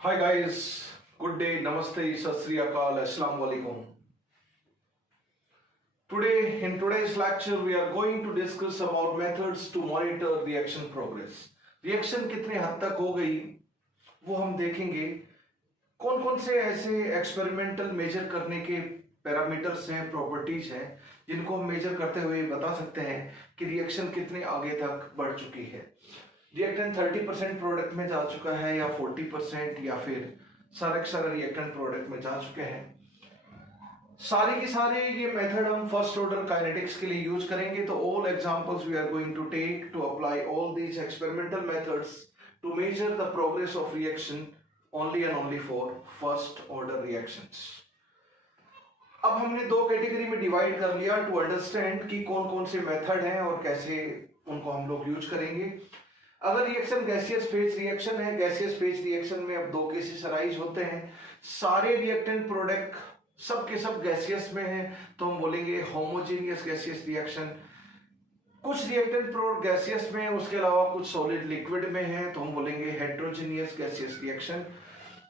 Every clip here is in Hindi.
Hi guys, good day, namaste, sat sri akal, assalamu alaikum. Today, in today's lecture, we are going to discuss about methods to monitor reaction progress. Reaction कितने हद तक हो गई वो हम देखेंगे. कौन कौन से ऐसे एक्सपेरिमेंटल मेजर करने के पैरामीटर्स हैं, प्रॉपर्टीज हैं जिनको हम मेजर करते हुए बता सकते हैं कि रिएक्शन कितने आगे तक बढ़ चुकी है. रिएक्टेंट 30% प्रोडक्ट में जा चुका है या 40% या फिर सारा रिएक्टेंट प्रोडक्ट में जा चुके हैं. सारे के सारे ये मेथड हम फर्स्ट ऑर्डर काइनेटिक्स के लिए यूज करेंगे. तो all examples we are going to take to apply all these experimental methods to measure the progress of reaction only and only for first order reactions. अब हमने दो कैटेगरी में डिवाइड कर लिया टू अंडरस्टैंड कि कौन कौन से मेथड हैं और कैसे उनको हम लोग यूज करेंगे. अगर रिएक्शन गैसियस फेज रिएक्शन है, गैसियस फेज रिएक्शन में अब दो केसेस अराइज होते हैं. सारे रिएक्टेंट प्रोडक्ट सब के सब गैसियस में है तो हम बोलेंगे होमोजेनियस गैसियस रिएक्शन. कुछ रिएक्टेंट प्रोडक्ट गैसियस में है, उसके अलावा कुछ सॉलिड लिक्विड में है तो हम बोलेंगे heterogeneous gaseous reaction.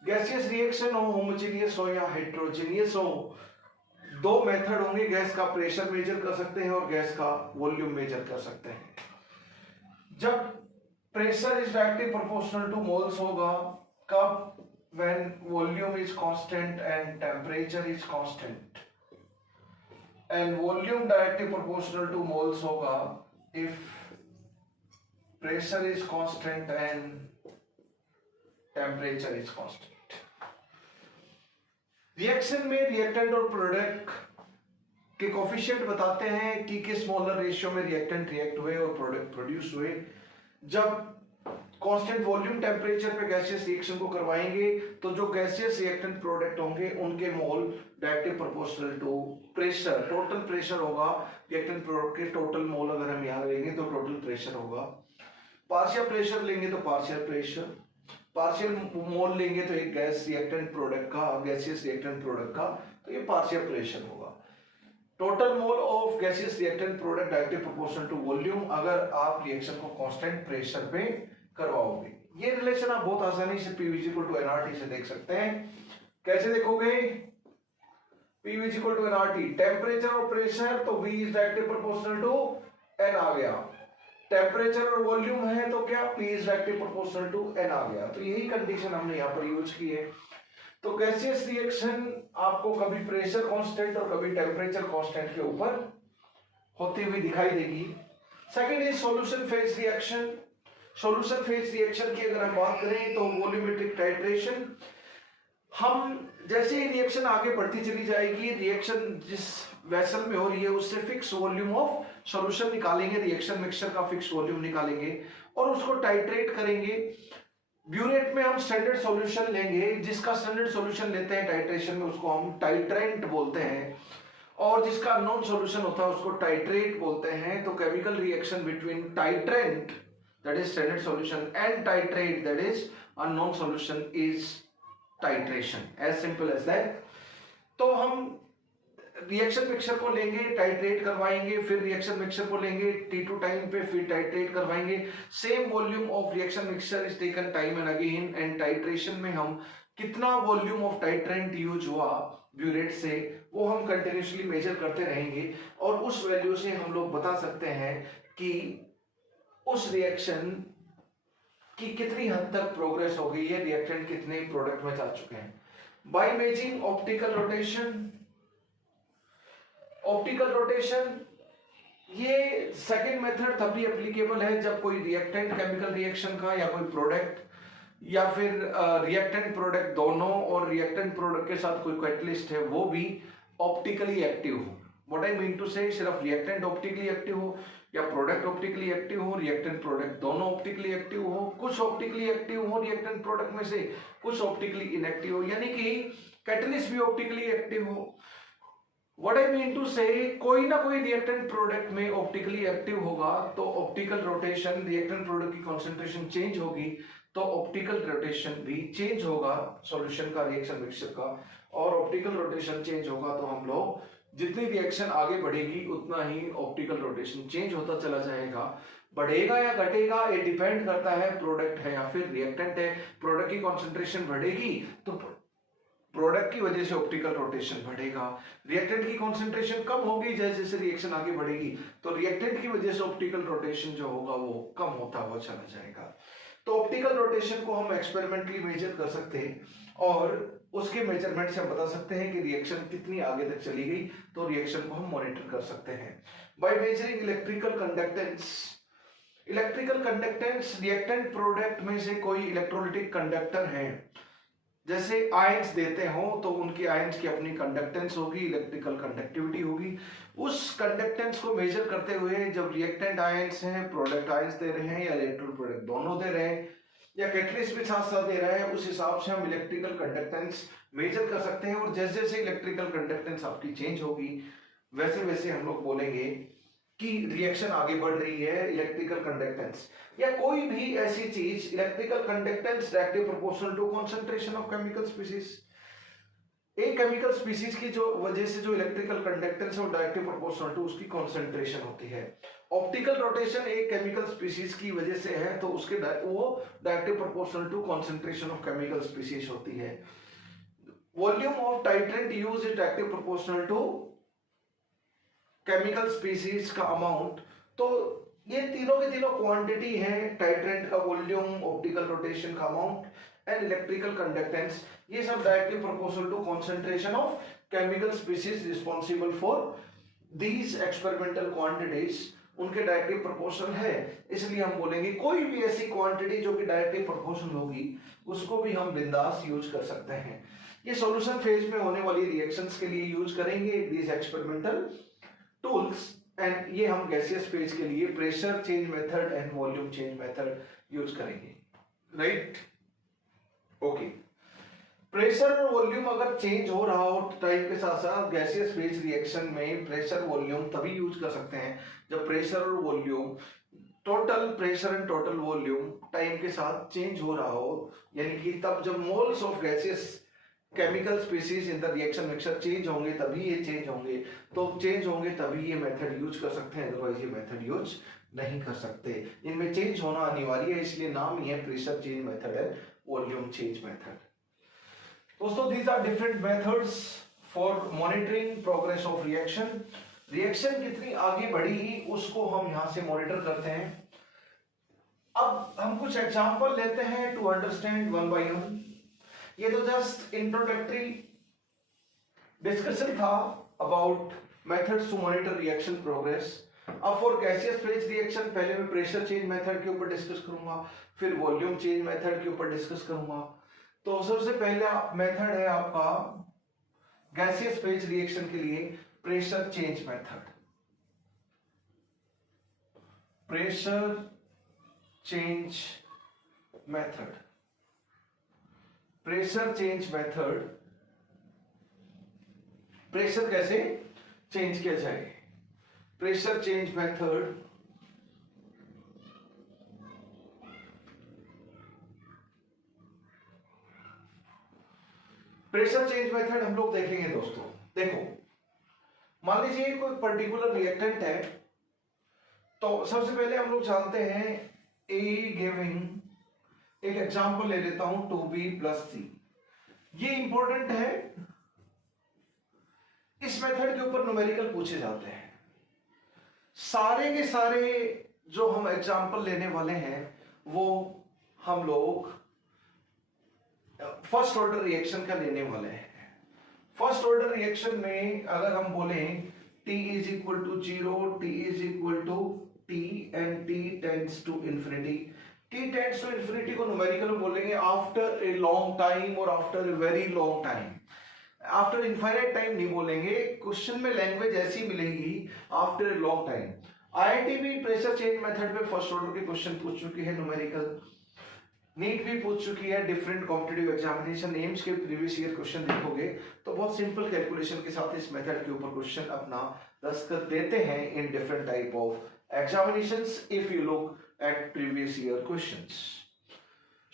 Gaseous reaction हो, होमोजेनियस हो या हेट्रोजेनियस हो, दो मेथड होंगे. गैस का प्रेशर मेजर कर सकते हैं और गैस का वॉल्यूम मेजर कर सकते हैं. जब pressure is directly proportional two moles होगा, कब? when volume is constant and temperature is constant. and volume directly proportional to moles होगा if pressure is constant and temperature is constant. Reaction में रिएक्टेंट और प्रोडक्ट के कोफिशिएंट बताते हैं कि किस मोलर रेशियो में रिएक्टेंट रिएक्ट हुए और प्रोडक्ट प्रोड्यूस हुए. जब कांस्टेंट वॉल्यूम टेम्परेचर पे गैसियस रिएक्शन को करवाएंगे तो जो गैसियस रिएक्टेंट प्रोडक्ट होंगे उनके mole directly proportional to pressure, total pressure होगा. रिएक्टेंट प्रोडक्ट के टोटल मोल अगर हम यहाँ लेंगे तो टोटल प्रेशर होगा. पार्शियल प्रेशर लेंगे तो पार्शियल प्रेशर, पार्शियल मोल लेंगे तो एक गैस रिएक्टेंट प्रोडक्ट का, गैसियस रिएक्टेंट प्रोडक्ट का, तो ये पार्शियल प्रेशर होगा. Total mole of gaseous reactant product directly proportional to volume अगर आप रिएक्शन को कांस्टेंट प्रेशर पे करवाओगे. ये रिलेशन आप बहुत आसानी से P इक्वल टू nRT से देख सकते हैं. कैसे देखोगे? P equal to nRT, temperature और प्रेशर तो V is directly proportional to N आ गया. टेम्परेचर और वॉल्यूम है तो क्या? P is directly proportional to N आ गया. तो यही कंडीशन हमने यहाँ पर यूज की है. तो गैसियस रिएक्शन आपको कभी प्रेशर कांस्टेंट और कभी टेम्परेचर कांस्टेंट के ऊपर होती हुई दिखाई देगी. Second is solution phase reaction. Solution phase reaction की अगर हम बात करें तो वॉल्यूमेट्रिक टाइट्रेशन. हम जैसे ही रिएक्शन आगे बढ़ती चली जाएगी, रिएक्शन जिस वेसल में हो रही है उससे फिक्स वॉल्यूम ऑफ सॉल्यूशन निकालेंगे, रिएक्शन मिक्सचर का फिक्स वॉल्यूम निकालेंगे और उसको टाइट्रेट करेंगे. ब्यूरेट में हम स्टैंडर्ड सॉल्यूशन लेंगे, जिसका स्टैंडर्ड सॉल्यूशन लेते हैं टाइट्रेशन में उसको हम टाइट्रेंट बोलते हैं, और जिसका अननोन सॉल्यूशन होता है उसको टाइट्रेट बोलते हैं. तो chemical reaction between titrant that is standard solution and titrate that is unknown solution is titration, as simple as that. तो हम रिएक्शन मिक्सचर को लेंगे, टाइट्रेट करवाएंगे, फिर रिएक्शन मिक्सचर को लेंगे T2 टाइम पे, फिर टाइट्रेट करवाएंगे. Same volume of reaction mixture is taken time and again. And titration में हम कितना वॉल्यूम ऑफ टाइट्रेंट यूज हुआ ब्यूरेट से वो हम कंटिन्यूसली मेजर करते रहेंगे और उस वैल्यू से हम लोग बता सकते हैं कि उस रिएक्शन की कितनी हद तक प्रोग्रेस हो गई है, रिएक्टेंट कितने प्रोडक्ट में जा चुके हैं. Bye मेजिंग optical rotation. Optical rotation ये सेकंड मेथड तभी एप्लीकेबल है जब कोई रिएक्टेंट केमिकल रिएक्शन का या कोई प्रोडक्ट या फिर रिएक्टेंट प्रोडक्ट दोनों और रिएक्टेंट प्रोडक्ट के साथ कोई कैटलिस्ट है वो भी ऑप्टिकली एक्टिव हो. व्हाट आई मीन टू से, सिर्फ रिएक्टेंट ऑप्टिकली एक्टिव हो या प्रोडक्ट ऑप्टिकली एक्टिव हो, रिएक्टेंट प्रोडक्ट दोनों ऑप्टिकली एक्टिव हो, कुछ ऑप्टिकली एक्टिव हो रिएक्टेंट प्रोडक्ट में से, कुछ ऑप्टिकली इनएक्टिव हो, यानी कि कैटलिस्ट भी ऑप्टिकली एक्टिव हो. व्हाट आई मीन टू से, कोई ना कोई रिएक्टेंट प्रोडक्ट में ऑप्टिकली एक्टिव होगा तो ऑप्टिकल रोटेशन, रिएक्टेंट प्रोडक्ट की कॉन्सेंट्रेशन चेंज होगी तो ऑप्टिकल रोटेशन भी चेंज होगा सॉल्यूशन का, रिएक्शन मिक्सचर का. और ऑप्टिकल रोटेशन चेंज होगा तो हम लोग जितनी रिएक्शन आगे बढ़ेगी उतना ही ऑप्टिकल रोटेशन चेंज होता चला जाएगा. बढ़ेगा या घटेगा ये डिपेंड करता है प्रोडक्ट है या फिर रिएक्टेंट है। प्रोडक्ट की कॉन्सेंट्रेशन बढ़ेगी तो प्रोडक्ट की वजह से ऑप्टिकल रोटेशन बढ़ेगा, रिएक्टेंट की कॉन्सेंट्रेशन कम होगी जैसे जैसे रिएक्शन आगे बढ़ेगी तो रिएक्टेंट की वजह से ऑप्टिकल रोटेशन जो होगा वो कम होता हुआ चला जाएगा। तो ऑप्टिकल रोटेशन को हम एक्सपेरिमेंटली मेजर कर सकते हैं और उसके मेजरमेंट से हम बता सकते हैं कि रिएक्शन कितनी आगे तक चली गई, तो रिएक्शन को हम मॉनिटर कर सकते हैं by measuring electrical conductance. Electrical conductance reactant product में से कोई इलेक्ट्रोलिटिक कंडक्टर है, जैसे आयंस देते हो तो उनकी आयंस की अपनी कंडक्टेंस होगी, इलेक्ट्रिकल कंडक्टिविटी होगी। उस कंडक्टेंस को मेजर करते हुए जब रिएक्टेंट आयंस हैं, प्रोडक्ट आयंस दे रहे हैं या इलेक्ट्रोड प्रोडक्ट दोनों दे रहे हैं या कैटलिस्ट भी साथ साथ दे रहा है, उस हिसाब से हम इलेक्ट्रिकल कंडक्टेंस मेजर कर सकते हैं। और जैसे जैसे इलेक्ट्रिकल कंडक्टेंस आपकी चेंज होगी वैसे वैसे हम लोग बोलेंगे कि रिएक्शन आगे बढ़ रही है। इलेक्ट्रिकल कंडक्टेंस या कोई भी ऐसी चीज, electrical conductance directly proportional to concentration of chemical species. एक केमिकल स्पीसीज की जो वजह से जो इलेक्ट्रिकल कंडक्टेंस है डायरेक्टली प्रोपोर्शनल टू उसकी कंसंट्रेशन होती है। ऑप्टिकल रोटेशन एक केमिकल स्पीसीज की वजह से है तो उसके वो directly proportional to concentration of chemical species होती है। Volume of titrant use is directly proportional to chemical species का अमाउंट। तो ये तीनों के तीनों क्वांटिटी है, टाइट्रेंट का वॉल्यूम, ऑप्टिकल रोटेशन का अमाउंट एंड इलेक्ट्रिकल कंडक्टेंस, ये सब directly proportional to concentration of chemical species responsible for these experimental quantities, उनके डायरेक्टली प्रोपोर्शनल है। इसलिए हम बोलेंगे कोई भी ऐसी क्वांटिटी जो कि डायरेक्टली प्रोपोर्शनल होगी उसको भी हम बिंदास यूज कर सकते हैं। ये सॉल्यूशन फेज में होने वाली रिएक्शंस के लिए यूज करेंगे दीज एक्सपेरिमेंटल टूल्स एंड ये हम गैसियस फेज के लिए pressure change method and volume change method use करेंगे, राइट? ओके, प्रेशर और वॉल्यूम अगर चेंज हो रहा हो टाइम के साथ साथ गैसियस फेज रिएक्शन में प्रेशर वॉल्यूम तभी यूज कर सकते हैं जब प्रेशर और volume, total pressure and total volume time के साथ चेंज हो रहा हो, यानी कि तब जब moles of gaseous chemical species in the reaction mixture change होंगे तभी ये चेंज होंगे, तो चेंज होंगे तभी ये मेथड यूज कर सकते हैं, अदरवाइज ये मेथड यूज नहीं कर सकते। इनमें चेंज होना अनिवार्य है, इसलिए नाम ही है प्रेशर चेंज मेथड है, वॉल्यूम चेंज मेथड। दोस्तों these are different methods for monitoring progress of reaction। Reaction कितनी आगे बढ़ी उसको हम यहां से मॉनिटर करते हैं। अब हम कुछ एग्जांपल लेते हैं to understand one by one. ये तो जस्ट इंट्रोडक्टरी डिस्कशन था about methods to monitor reaction progress. अब फॉर गैसियस फेज रिएक्शन पहले मैं प्रेशर चेंज मेथड के ऊपर डिस्कस करूंगा, फिर वॉल्यूम चेंज मेथड के ऊपर डिस्कस करूंगा। तो सबसे पहला मेथड है आपका गैसियस फेज रिएक्शन के लिए pressure change method. Pressure change method, pressure change method, pressure कैसे चेंज किया जाए। Pressure change method pressure change method हम लोग देखेंगे दोस्तों। देखो, मान लीजिए कोई पर्टिकुलर रिएक्टेंट है, तो सबसे पहले हम लोग जानते हैं ए गिविंग, एक एग्जांपल ले लेता हूं 2B+C। ये इंपॉर्टेंट है, इस मेथड के ऊपर न्यूमेरिकल पूछे जाते हैं। सारे के सारे जो हम एग्जांपल लेने वाले हैं वो हम लोग फर्स्ट ऑर्डर रिएक्शन का लेने वाले हैं। फर्स्ट ऑर्डर रिएक्शन में अगर हम बोलें T is equal to 0, T is equal to T and T tends to infinity. T tends to infinity को न्यूमेरिकल में बोलेंगे आफ्टर ए लॉन्ग टाइम और after a very long time. After infinite time नहीं बोलेंगे, क्वेश्चन में लैंग्वेज ऐसी मिलेगी after a long time. IIT भी प्रेशर चेंज मेथड पे फर्स्ट ऑर्डर के क्वेश्चन पूछ चुकी है न्यूमेरिकल, नीट भी पूछ चुकी है, डिफरेंट कॉम्पिटिटिव एग्जामिनेशन एम्स के प्रीवियस ईयर क्वेश्चन देखोगे तो बहुत सिंपल कैलकुलेशन के साथ इस मेथड के ऊपर क्वेश्चन अपना दस्तखत देते हैं in different type of examinations if you look at previous year questions.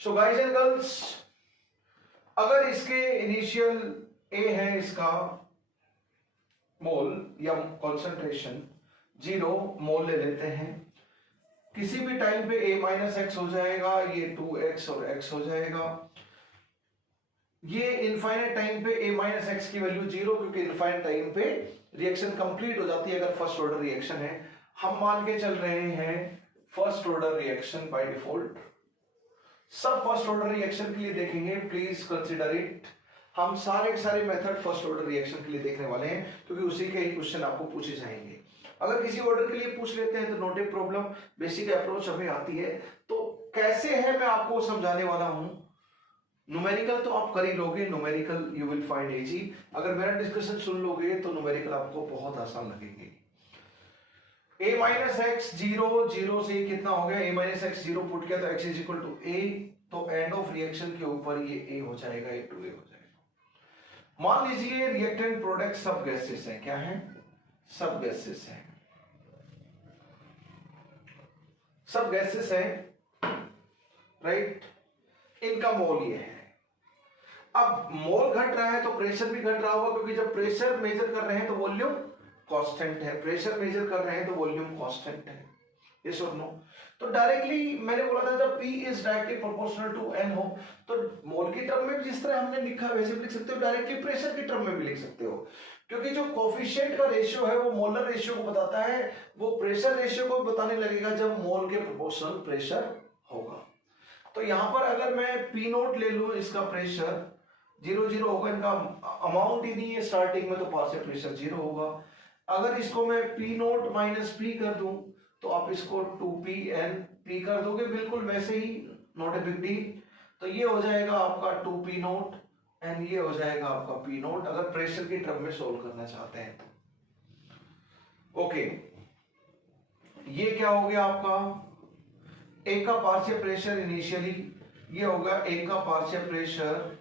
So guys and girls, अगर इसके इनिशियल ए है इसका मोल या कॉन्सेंट्रेशन 0 मोल ले लेते हैं, किसी भी टाइम पे a माइनस एक्स हो जाएगा, ये 2x और x हो जाएगा। ये इनफाइनाइट टाइम पे a माइनस एक्स की वैल्यू 0, क्योंकि इनफाइनाइट टाइम पे रिएक्शन कंप्लीट हो जाती है अगर फर्स्ट ऑर्डर रिएक्शन है। हम मान के चल रहे हैं first order reaction by default. सब फर्स्ट ऑर्डर रिएक्शन के लिए देखेंगे, प्लीज कंसीडर इट। हम सारे के सारे मेथड फर्स्ट ऑर्डर रिएक्शन के लिए देखने वाले हैं, क्योंकि उसी के ही क्वेश्चन आपको पूछे जाएंगे। अगर किसी ऑर्डर के लिए पूछ लेते हैं तो note a problem, basic approach हमें आती है। तो कैसे है मैं आपको समझाने वाला हूं। न्यूमेरिकल तो आप कर ही लोगे, numerical you will find easy. अगर मेरा डिस्कशन सुन लोगे तो न्यूमेरिकल आपको बहुत आसान लगेंगे। a माइनस एक्स 0 से कितना हो गया, a माइनस एक्स 0 पुट किया तो x is equal to a, तो एंड ऑफ रिएक्शन के ऊपर ये a हो जाएगा, ये 2a हो जाएगा। मान लीजिए रिएक्टेंट प्रोडक्ट सब गैसेस हैं। क्या है? सब गैसेस हैं, सब गैसेस हैं, राइट। इनका मोल ये है। अब मोल घट रहा है तो प्रेशर भी घट रहा होगा, क्योंकि जब प्रेशर मेजर कर रहे हैं तो वॉल्यूम कांस्टेंट है, प्रेशर मेजर कर रहे हैं तो वॉल्यूम कांस्टेंट है। यस और नो? तो डायरेक्टली मैंने बोला था जब P is directly proportional to N हो, तो मोल की टर्म में जिस तरह हमने लिखा वैसे भी लिख सकते हो, डायरेक्टली प्रेशर की टर्म में भी लिख सकते हो, क्योंकि जो कोफिशिएंट का रेशियो है वो मोलर रेशियो को बताता है, वो प्रेशर रेशियो को बताने लगेगा जब मोल के प्रोपोर्शनल प्रेशर होगा। तो यहां पर अगर मैं P नोट ले लूं, इसका प्रेशर 0 होगा, इनका अमाउंट ही नहीं है स्टार्टिंग में, तो पार्शियल प्रेशर 0 होगा। अगर इसको मैं P नोट माइनस P कर दूं तो आप इसको 2PN P कर दोगे, बिल्कुल वैसे ही, नॉट ए बिग डील। तो ये हो जाएगा आपका 2P नोट एंड ये हो जाएगा आपका P नोट, अगर प्रेशर की टर्म में सोल्व करना चाहते हैं तो। ओके, ये क्या हो गया आपका, एक का पार्शियल प्रेशर इनिशियली, ये होगा एक का partial pressure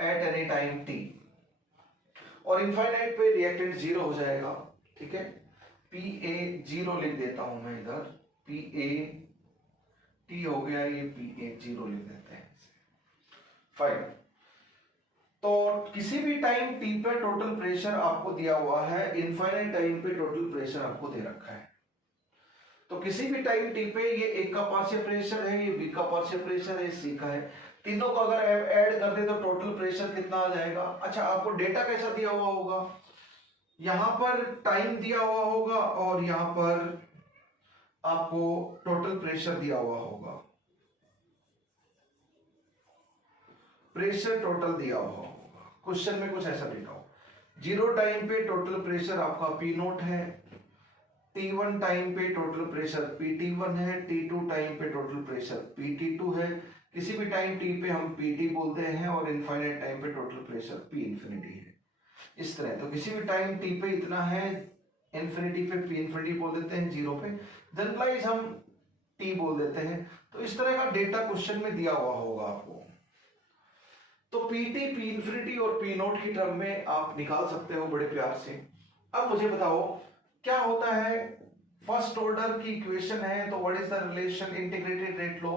at any time t, और इनफाइनाइट पे रिएक्टेंट 0 हो जाएगा। ठीक है, PA 0 लिख देता हूं मैं इधर, PA T हो गया, ये PA 0 लिख देते हैं। फाइन। तो किसी भी टाइम t पे टोटल प्रेशर आपको दिया हुआ है, इनफाइनाइट टाइम पे टोटल प्रेशर आपको दे रखा है। तो किसी भी टाइम t पे ये एक का पार्शियल प्रेशर है, ये b का पार्शियल प्रेशर है, c का है, तीनों को अगर ऐड कर दे तो टोटल प्रेशर कितना आ जाएगा। अच्छा, आपको डेटा कैसा दिया हुआ होगा, यहां पर टाइम दिया हुआ होगा और यहां पर आपको टोटल प्रेशर दिया हुआ होगा, प्रेशर टोटल दिया हुआ होगा। क्वेश्चन में कुछ ऐसा लिखा हो, 0 टाइम पे टोटल प्रेशर आपका P नोट है, T1 टाइम पे टोटल प्रेशर PT1 है, T2 टाइम पे टोटल प्रेशर PT2 है, किसी भी टाइम t पे हम PT बोलते हैं, और इनफाइनाइट टाइम पे टोटल प्रेशर P इंफिनिटी है। इस तरह, तो किसी भी टाइम t पे इतना है, इंफिनिटी पे P इंफिनिटी बोल देते हैं, 0 पे जनरलाइज हम t बोल देते हैं। तो इस तरह का डेटा क्वेश्चन में दिया हुआ होगा आपको। तो PT, P इंफिनिटी और P नोट की टर्म में आप निकाल सकते हो बड़े प्यार से। अब मुझे बताओ क्या होता है, फर्स्ट ऑर्डर की इक्वेशन है, तो what is the relation integrated rate low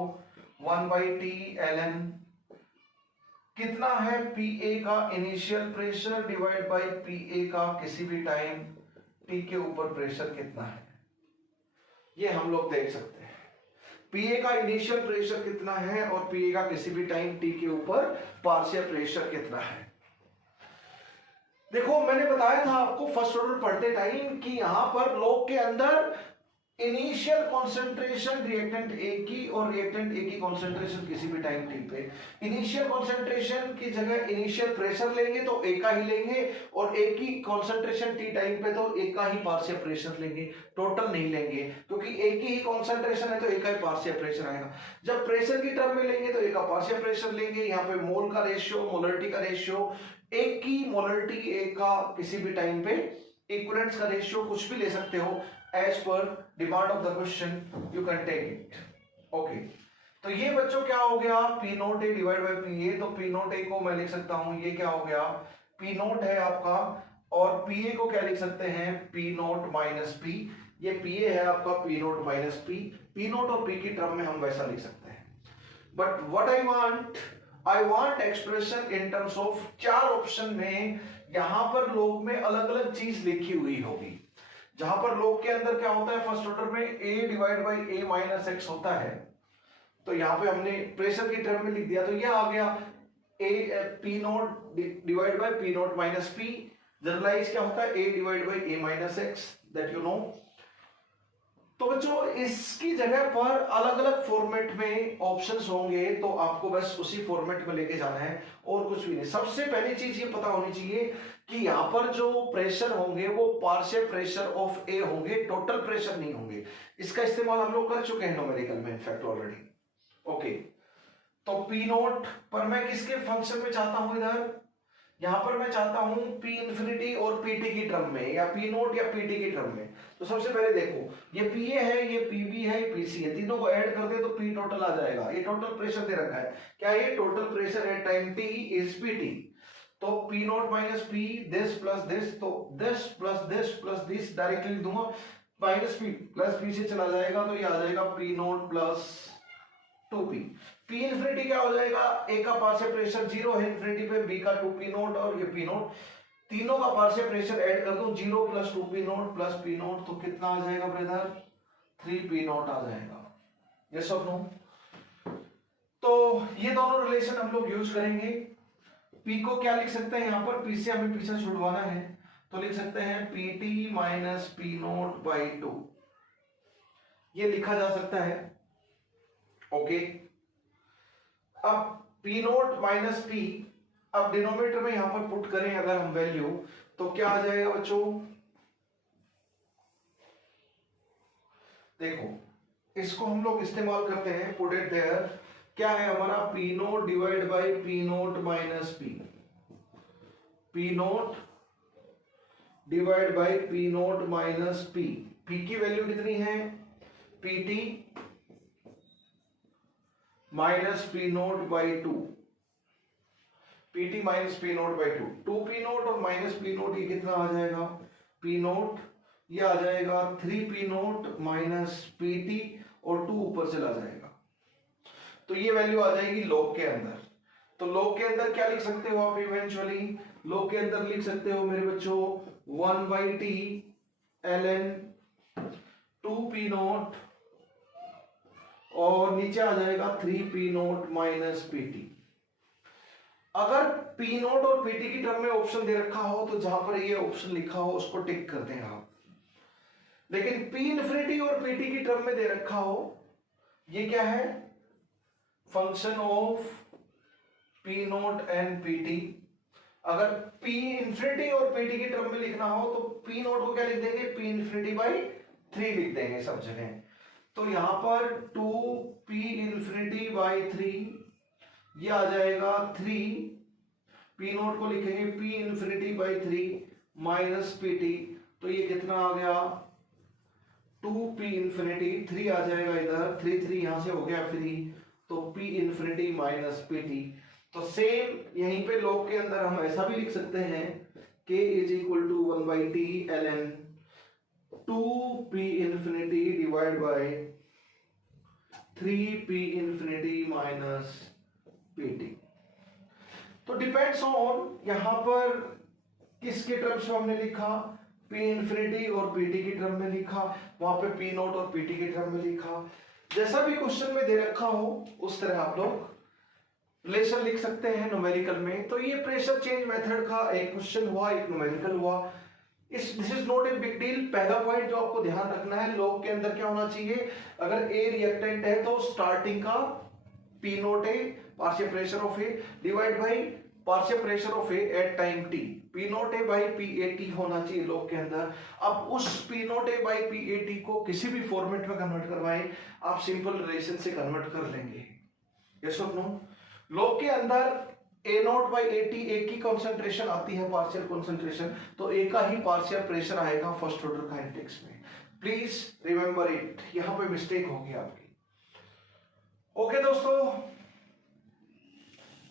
1/T ln कितना है PA का initial pressure divide by PA का किसी भी टाइम T के ऊपर प्रेशर कितना है, ये हम लोग देख सकते हैं। PA का इनिशियल प्रेशर कितना है और PA का किसी भी टाइम T के ऊपर पार्शियल प्रेशर कितना है। देखो, मैंने बताया था आपको फर्स्ट ऑर्डर पढ़ते टाइम कि यहां पर लॉग के अंदर इनिशियल कॉन्सेंट्रेशन रिएक्टेंट A की और रिएक्टेंट A की कॉन्सेंट्रेशन किसी भी टाइम T पे, इनिशियल कॉन्सेंट्रेशन की जगह इनिशियल प्रेशर लेंगे तो A का ही लेंगे, और A की कॉन्सेंट्रेशन T टाइम पे तो A का ही पार्शियल प्रेशर लेंगे, टोटल नहीं लेंगे, क्योंकि A की ही कॉन्सेंट्रेशन है तो A का ही पार्शियल प्रेशर आएगा। जब प्रेशर की टर्म में लेंगे तो A का पार्शियल प्रेशर लेंगे, यहाँ पे मोल का रेशियो, मोलरिटी का रेशियो, A की मोलरिटी A का किसी भी टाइम पे, इक्विवेलेंस का रेशियो, कुछ भी ले सकते हो as per demand of the question you can take it. Okay, तो ये बच्चों क्या हो गया, P note A divide by PA। तो P नोट A को मैं लिख सकता हूं, ये क्या हो गया, P नोट है आपका, और PA को क्या लिख सकते हैं, P नोट माइनस P। ये PA है आपका P naught minus P, P naught और P की टर्म में हम वैसा लिख सकते हैं। But what I want expression in terms of, 4 option में यहां पर लोग में अलग अलग चीज लिखी हुई होगी। जहां पर लॉग के अंदर क्या होता है, फर्स्ट ऑर्डर में a divide by a minus x होता है, तो यहाँ पे हमने प्रेशर की टर्म में लिख दिया, तो यह आ गया a p naught divide by p naught minus p। Generalise क्या होता है, a divide by a minus x, that you know. तो बच्चों इसकी जगह पर अलग अलग फॉर्मेट में ऑप्शंस होंगे, तो आपको बस उसी फॉर्मेट में लेके जाना है और कुछ भी नहीं। सबसे पहली चीज ये पता होनी चाहिए कि यहां पर जो प्रेशर होंगे वो पार्शियल प्रेशर ऑफ ए होंगे, टोटल प्रेशर नहीं होंगे। इसका इस्तेमाल हम लोग कर चुके हैं न्यूमेरिकल में इनफैक्ट ऑलरेडी। ओके, तो पी नोट पर मैं किसके फंक्शन में चाहता हूं, इधर यहां पर मैं चाहता हूं पी इंफिनिटी और पीटी की टर्म में, या पी नोट या पीटी की टर्म में। तो सबसे पहले देखो ये पी ए है, ये पीबी है, ये पीसी है, तीनों को ऐड कर दे तो पी टोटल आ जाएगा। ये टोटल प्रेशर दे रखा है, क्या ये total pressure at time T is PT. तो P naught minus P, this plus this, तो दिस प्लस दिस डायरेक्टली लिख दूंगा, माइनस पी प्लस पी से चला जाएगा तो ये आ जाएगा P note plus 2p। p infinity क्या हो जाएगा, a का पार्शियल प्रेशर 0 है इंफिनिटी पे, b का 2p नोट और ये p नोट, तीनों का पार्शियल प्रेशर ऐड कर दूं 0 plus 2p note plus p naught, तो कितना आ जाएगा ब्रदर, 3p नोट आ जाएगा। यस और नो। तो ये दोनों रिलेशन हम लोग यूज करेंगे। p को क्या लिख सकते हैं, यहां पर p से हमें पीछे छुड़वाना है तो लिख सकते हैं pt minus p note by 2, ये लिखा जा सकता है। ओके, अब P नोट माइनस P, अब डिनोमिनेटर में यहां पर पुट करें अगर हम वैल्यू, तो क्या आ जाएगा बच्चों, देखो इसको हम लोग इस्तेमाल करते हैं, पुट इट देयर, क्या है हमारा P naught divide by P naught minus P, P naught divide by P naught minus P। P की वैल्यू कितनी है, PT minus P note by 2, PT minus P note by 2, 2p note और माइनस पी नोट ये कितना आ जाएगा, p नोट, ये आ जाएगा 3p नोट माइनस पीटी और 2 ऊपर चला जाएगा, तो ये वैल्यू आ जाएगी लॉग के अंदर। तो लॉग के अंदर क्या लिख सकते हो आप, इवेंचुअली लॉग के अंदर लिख सकते हो मेरे बच्चों 1 by T ln 2p note और नीचे आ जाएगा 3p नोट माइनस पीटी। अगर p नोट और pt की टर्म में ऑप्शन दे रखा हो तो जहां पर ये ऑप्शन लिखा हो उसको टिक कर दें आप, लेकिन p इंफिनिटी और pt की टर्म में दे रखा हो, ये क्या है, function of p note and pt। अगर p इंफिनिटी और pt की टर्म में लिखना हो तो p नोट को क्या लिख देंगे, p इंफिनिटी बाई 3 लिख देंगे सब जगह। तो यहां पर 2p इंफिनिटी बाई 3, ये आ जाएगा 3p नोट को लिखेंगे p infinity by 3 minus pt, तो ये कितना आ गया 2p इंफिनिटी, 3 आ जाएगा इधर, 3 यहां से हो गया फ्री, तो p इंफिनिटी माइनस pt। तो सेम यहीं पे लॉग के अंदर हम ऐसा भी लिख सकते हैं k is equal to 1 by T ln 2p infinity divide by 3p infinity minus pt। तो डिपेंड्स ऑन यहां पर किसके टर्म्स में हमने लिखा, p इंफिनिटी और pt की टर्म में लिखा, वहां पे p नोट और pt की टर्म में लिखा। जैसा भी क्वेश्चन में दे रखा हो उस तरह आप लोग रिलेशन लिख सकते हैं न्यूमेरिकल में। तो ये प्रेशर चेंज मेथड का एक क्वेश्चन हुआ, एक न्यूमेरिकल हुआ। This is not a big deal. पहला पॉइंट जो आपको ध्यान रखना है, लॉग के अंदर क्या होना चाहिए, अगर ए रिएक्टेंट है तो स्टार्टिंग का P naught A partial pressure of A divide by partial pressure of A at time T, P naught A by P A T होना चाहिए लॉग के अंदर। अब उस P naught A by P A T को किसी भी फॉर्मेट में कन्वर्ट करवाएं, आप सिंपल रिलेशन से कन्वर्ट कर लेंगे। यस और नो। लॉग के अंदर ए नोट बाई ए टी, ए की कॉन्सेंट्रेशन आती है पार्शियल कॉन्सेंट्रेशन, तो ए का ही पार्शियल प्रेशर आएगा फर्स्ट ऑर्डर काइनेटिक्स में। प्लीज रिमेंबर इट, यहां पे मिस्टेक होगी आपकी। ओके दोस्तों,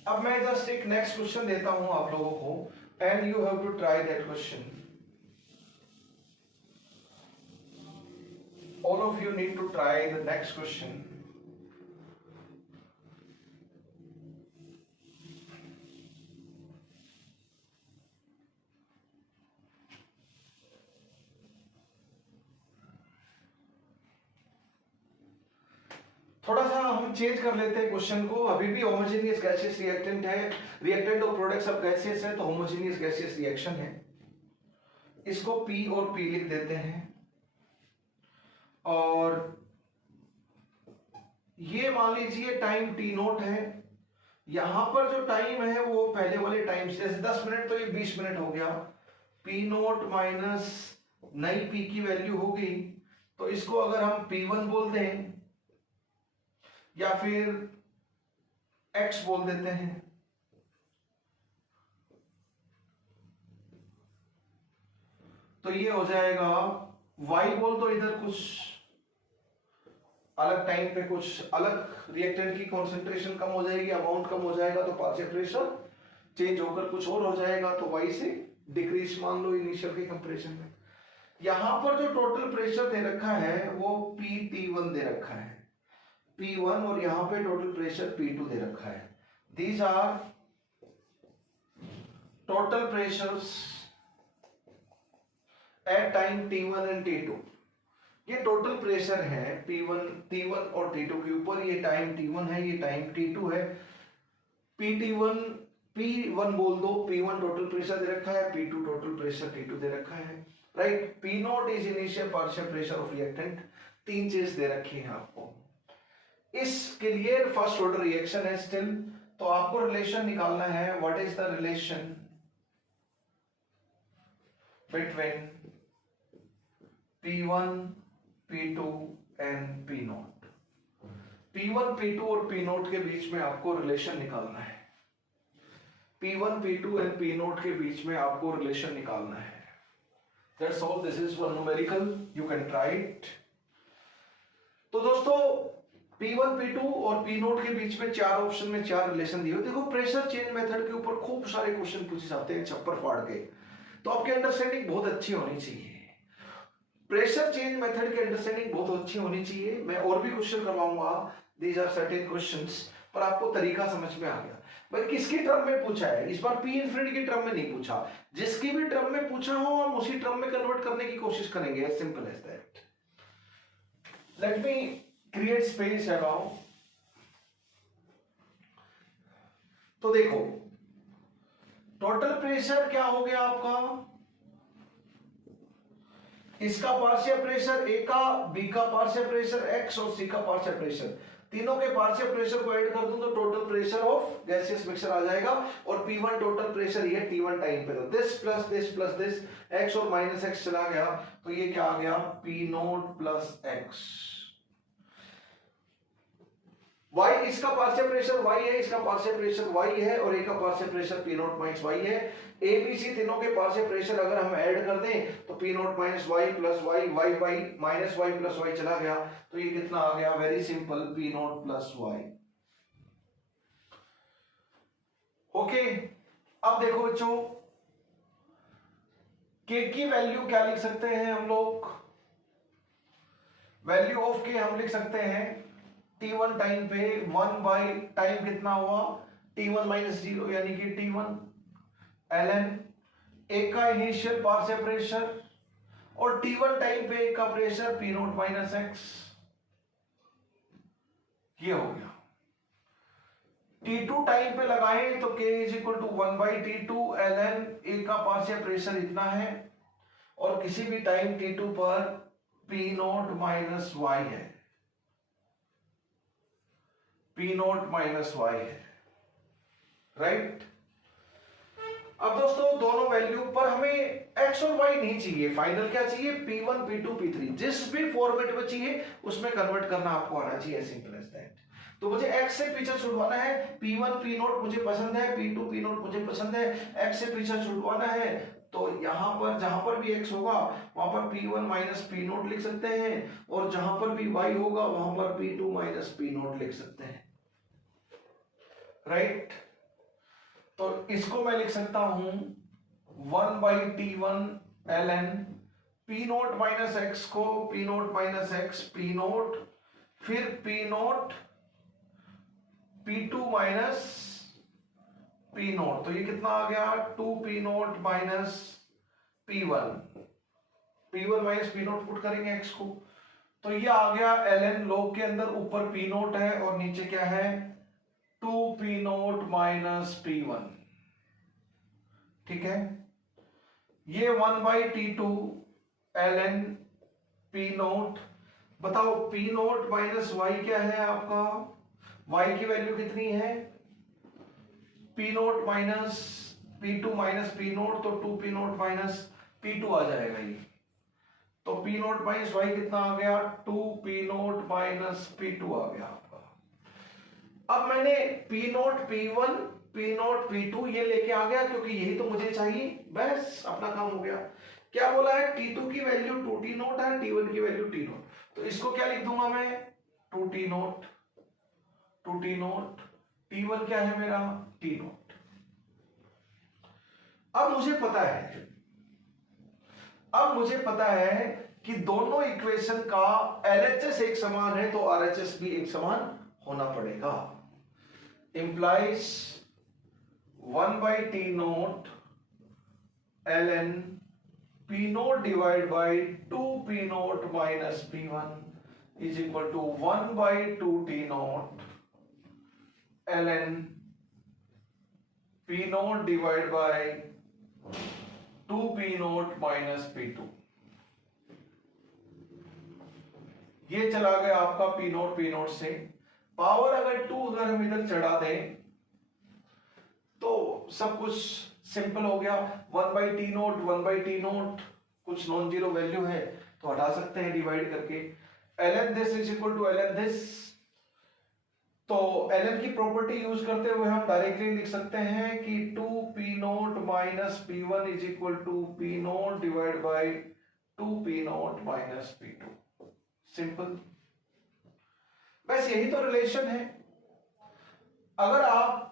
अब मैं जस्ट एक नेक्स्ट क्वेश्चन देता हूं आप लोगों को, and you have to try that question. All of you need to try the next question. थोड़ा सा हम चेंज कर लेते हैं क्वेश्चन को। अभी भी होमोजेनियस गैसियस रिएक्टेंट है, रिएक्टेंट और प्रोडक्ट सब गैसियस है, तो होमोजेनियस गैसियस रिएक्शन है। इसको P और P लिख देते हैं, और ये मान लीजिए टाइम T नोट है। यहां पर जो टाइम है वो पहले वाले टाइम से, जैसे 10 मिनट तो ये 20 मिनट हो गया। P नोट माइनस नई P की वैल्यू होगी, तो इसको अगर हम P1 बोल दें या फिर X बोल देते हैं, तो ये हो जाएगा Y बोल दो इधर, कुछ अलग टाइम पे कुछ अलग रिएक्टेंट की कॉन्सेंट्रेशन कम हो जाएगी, अमाउंट कम हो जाएगा, तो पार्शियल प्रेशर चेंज होकर कुछ और हो जाएगा, तो Y से डिक्रीज मान लो इनिशियल के कंपैरिजन में। यहां पर जो टोटल प्रेशर दे रखा है वो PT1 दे रखा है, P1, और यहां पे टोटल प्रेशर P2 दे रखा है। These are total pressures at time T1 and T2। ये टोटल प्रेशर है T1 और T2 के ऊपर। ये टाइम T1 है, ये टाइम T2 है। P1 बोल दो, P1 टोटल प्रेशर दे रखा है, P2 टोटल प्रेशर T2 दे रखा है, right. P note is initial partial pressure of reactant. तीन चीज दे रखी है आपको। इसके लिए फर्स्ट ऑर्डर रिएक्शन है स्टिल, तो आपको रिलेशन निकालना है। What is the relation between P1, P2 and P note. P1, P2 और P नोट के बीच में आपको रिलेशन निकालना है। P1, P2 and P note के बीच में आपको रिलेशन निकालना है। That's all. This is one numerical. You can try it. तो दोस्तों P1, P2 और P नोट के बीच में चार ऑप्शन में चार रिलेशन दिए। देखो प्रेशर चेंज मेथड के ऊपर खूब सारे क्वेश्चन पूछे जाते हैं छप्पर फाड़ के, तो आपकी अंडरस्टैंडिंग बहुत अच्छी होनी चाहिए। प्रेशर चेंज मेथड की अंडरस्टैंडिंग बहुत अच्छी होनी चाहिए। मैं और भी क्वेश्चन करवाऊंगा, दीज आर सर्टेन क्वेश्चंस, पर आपको तरीका समझ में आ गया भाई किसकी टर्म में पूछा है। इस बार P इन्फिनिटी की टर्म में नहीं पूछा, जिसकी भी टर्म में पूछा हो हम उसी टर्म में कन्वर्ट करने की कोशिश करेंगे, as simple as that. Let me create space about. तो देखो टोटल प्रेशर क्या हो गया आपका, इसका पार्शियल प्रेशर A का, B का पार्शियल प्रेशर X और C का पार्शियल प्रेशर, तीनों के पार्शियल प्रेशर को ऐड कर दूं तो total pressure of gaseous mixture आ जाएगा। और P1 टोटल प्रेशर ये T1 टाइम पे, तो दिस प्लस दिस X और माइनस X चला गया, तो ये क्या आ गया P note plus X। Y इसका पार्शियल प्रेशर Y है, इसका पार्शियल प्रेशर Y है, और A का partial pressure P naught minus Y है। A B C तीनों के पार्शियल प्रेशर अगर हम ऐड कर दें तो P naught minus Y plus Y, Y minus Y plus Y चला गया, तो ये कितना आ गया, very simple P note plus Y। Okay, अब देखो बच्चों K की वैल्यू क्या लिख सकते हैं हम लोग, वैल्यू ऑफ K हम लिख सकते हैं T1 टाइम पे 1 बाई टाइम कितना हुआ T1 माइनस 0 यानी कि T1 ln A का इनिशियल पार्शियल प्रेशर और T1 टाइम पे A का pressure P naught minus X, ये हो गया। T2 टाइम पे लगाएं तो K is equal to 1 by T2 ln A का पार्शियल प्रेशर इतना है, और किसी भी टाइम T2 पर P नोट माइनस Y है, P नोट माइनस Y है, राइट। अब दोस्तों दोनों वैल्यू पर हमें X और Y नहीं चाहिए, फाइनल क्या चाहिए P1, P2, P3, जिस भी फॉर्मेट में चाहिए उसमें कन्वर्ट करना आपको आना चाहिए, सिंपल एज दैट। तो मुझे X से पीछे छुड़वाना है, P1 P नोट मुझे पसंद है, P2 P नोट मुझे पसंद है, X से पीछे छुड़वाना है, तो यहां पर जहां पर भी X होगा वहां पर P1 माइनस P नोट लिख सकते हैं, और जहां पर भी Y होगा वहां पर P2 माइनस P नोट लिख सकते हैं, राइट। तो इसको मैं लिख सकता हूं 1 by T1 ln P naught minus X को P naught minus X P note, फिर P note P2 minus P naught, तो ये कितना आ गया 2P naught minus P1 minus P note put करेंगे X को, तो ये आ गया ln log के अंदर, ऊपर पी नोट है और नीचे क्या है 2p नोट माइनस p1, ठीक है। ये 1/T2 ln p नोट, बताओ p नोट माइनस y क्या है आपका, y की वैल्यू कितनी है, p naught minus p2 minus p naught, तो 2p नोट माइनस p2 आ जाएगा ये। तो p नोट माइनस y कितना आ गया, 2p नोट माइनस p2 आ गया आपका। अब मैंने p note p1 p note p2 ये लेके आ गया क्योंकि यही तो मुझे चाहिए, बस अपना काम हो गया। क्या बोला है, t2 की वैल्यू 2t नोट है, t1 की वैल्यू t नोट, तो इसको क्या लिख दूंगा मैं 2t note, 2t note, t1 क्या है मेरा t नोट। अब मुझे पता है कि दोनों इक्वेशन का LHS एक समान है तो RHS भी एक समान होना पड़ेगा। Implies 1/T naught ln P naught divide by 2P naught minus P1 is equal to 1/2T naught ln P naught divide by 2p naught minus p2। ये चला गया आपका p नोट से, पावर अगर 2 अगर हम इधर चढ़ा दें तो सब कुछ सिंपल हो गया। 1/T नोट 1/T नोट, कुछ नॉन जीरो वैल्यू है तो हटा सकते हैं डिवाइड करके। ln this is equal to ln this, तो ln की प्रॉपर्टी यूज करते हुए हम डायरेक्टली लिख सकते हैं कि 2p naught minus p1 is equal to p naught divide by 2p naught minus p2। Simple, बस यही तो रिलेशन है। अगर आप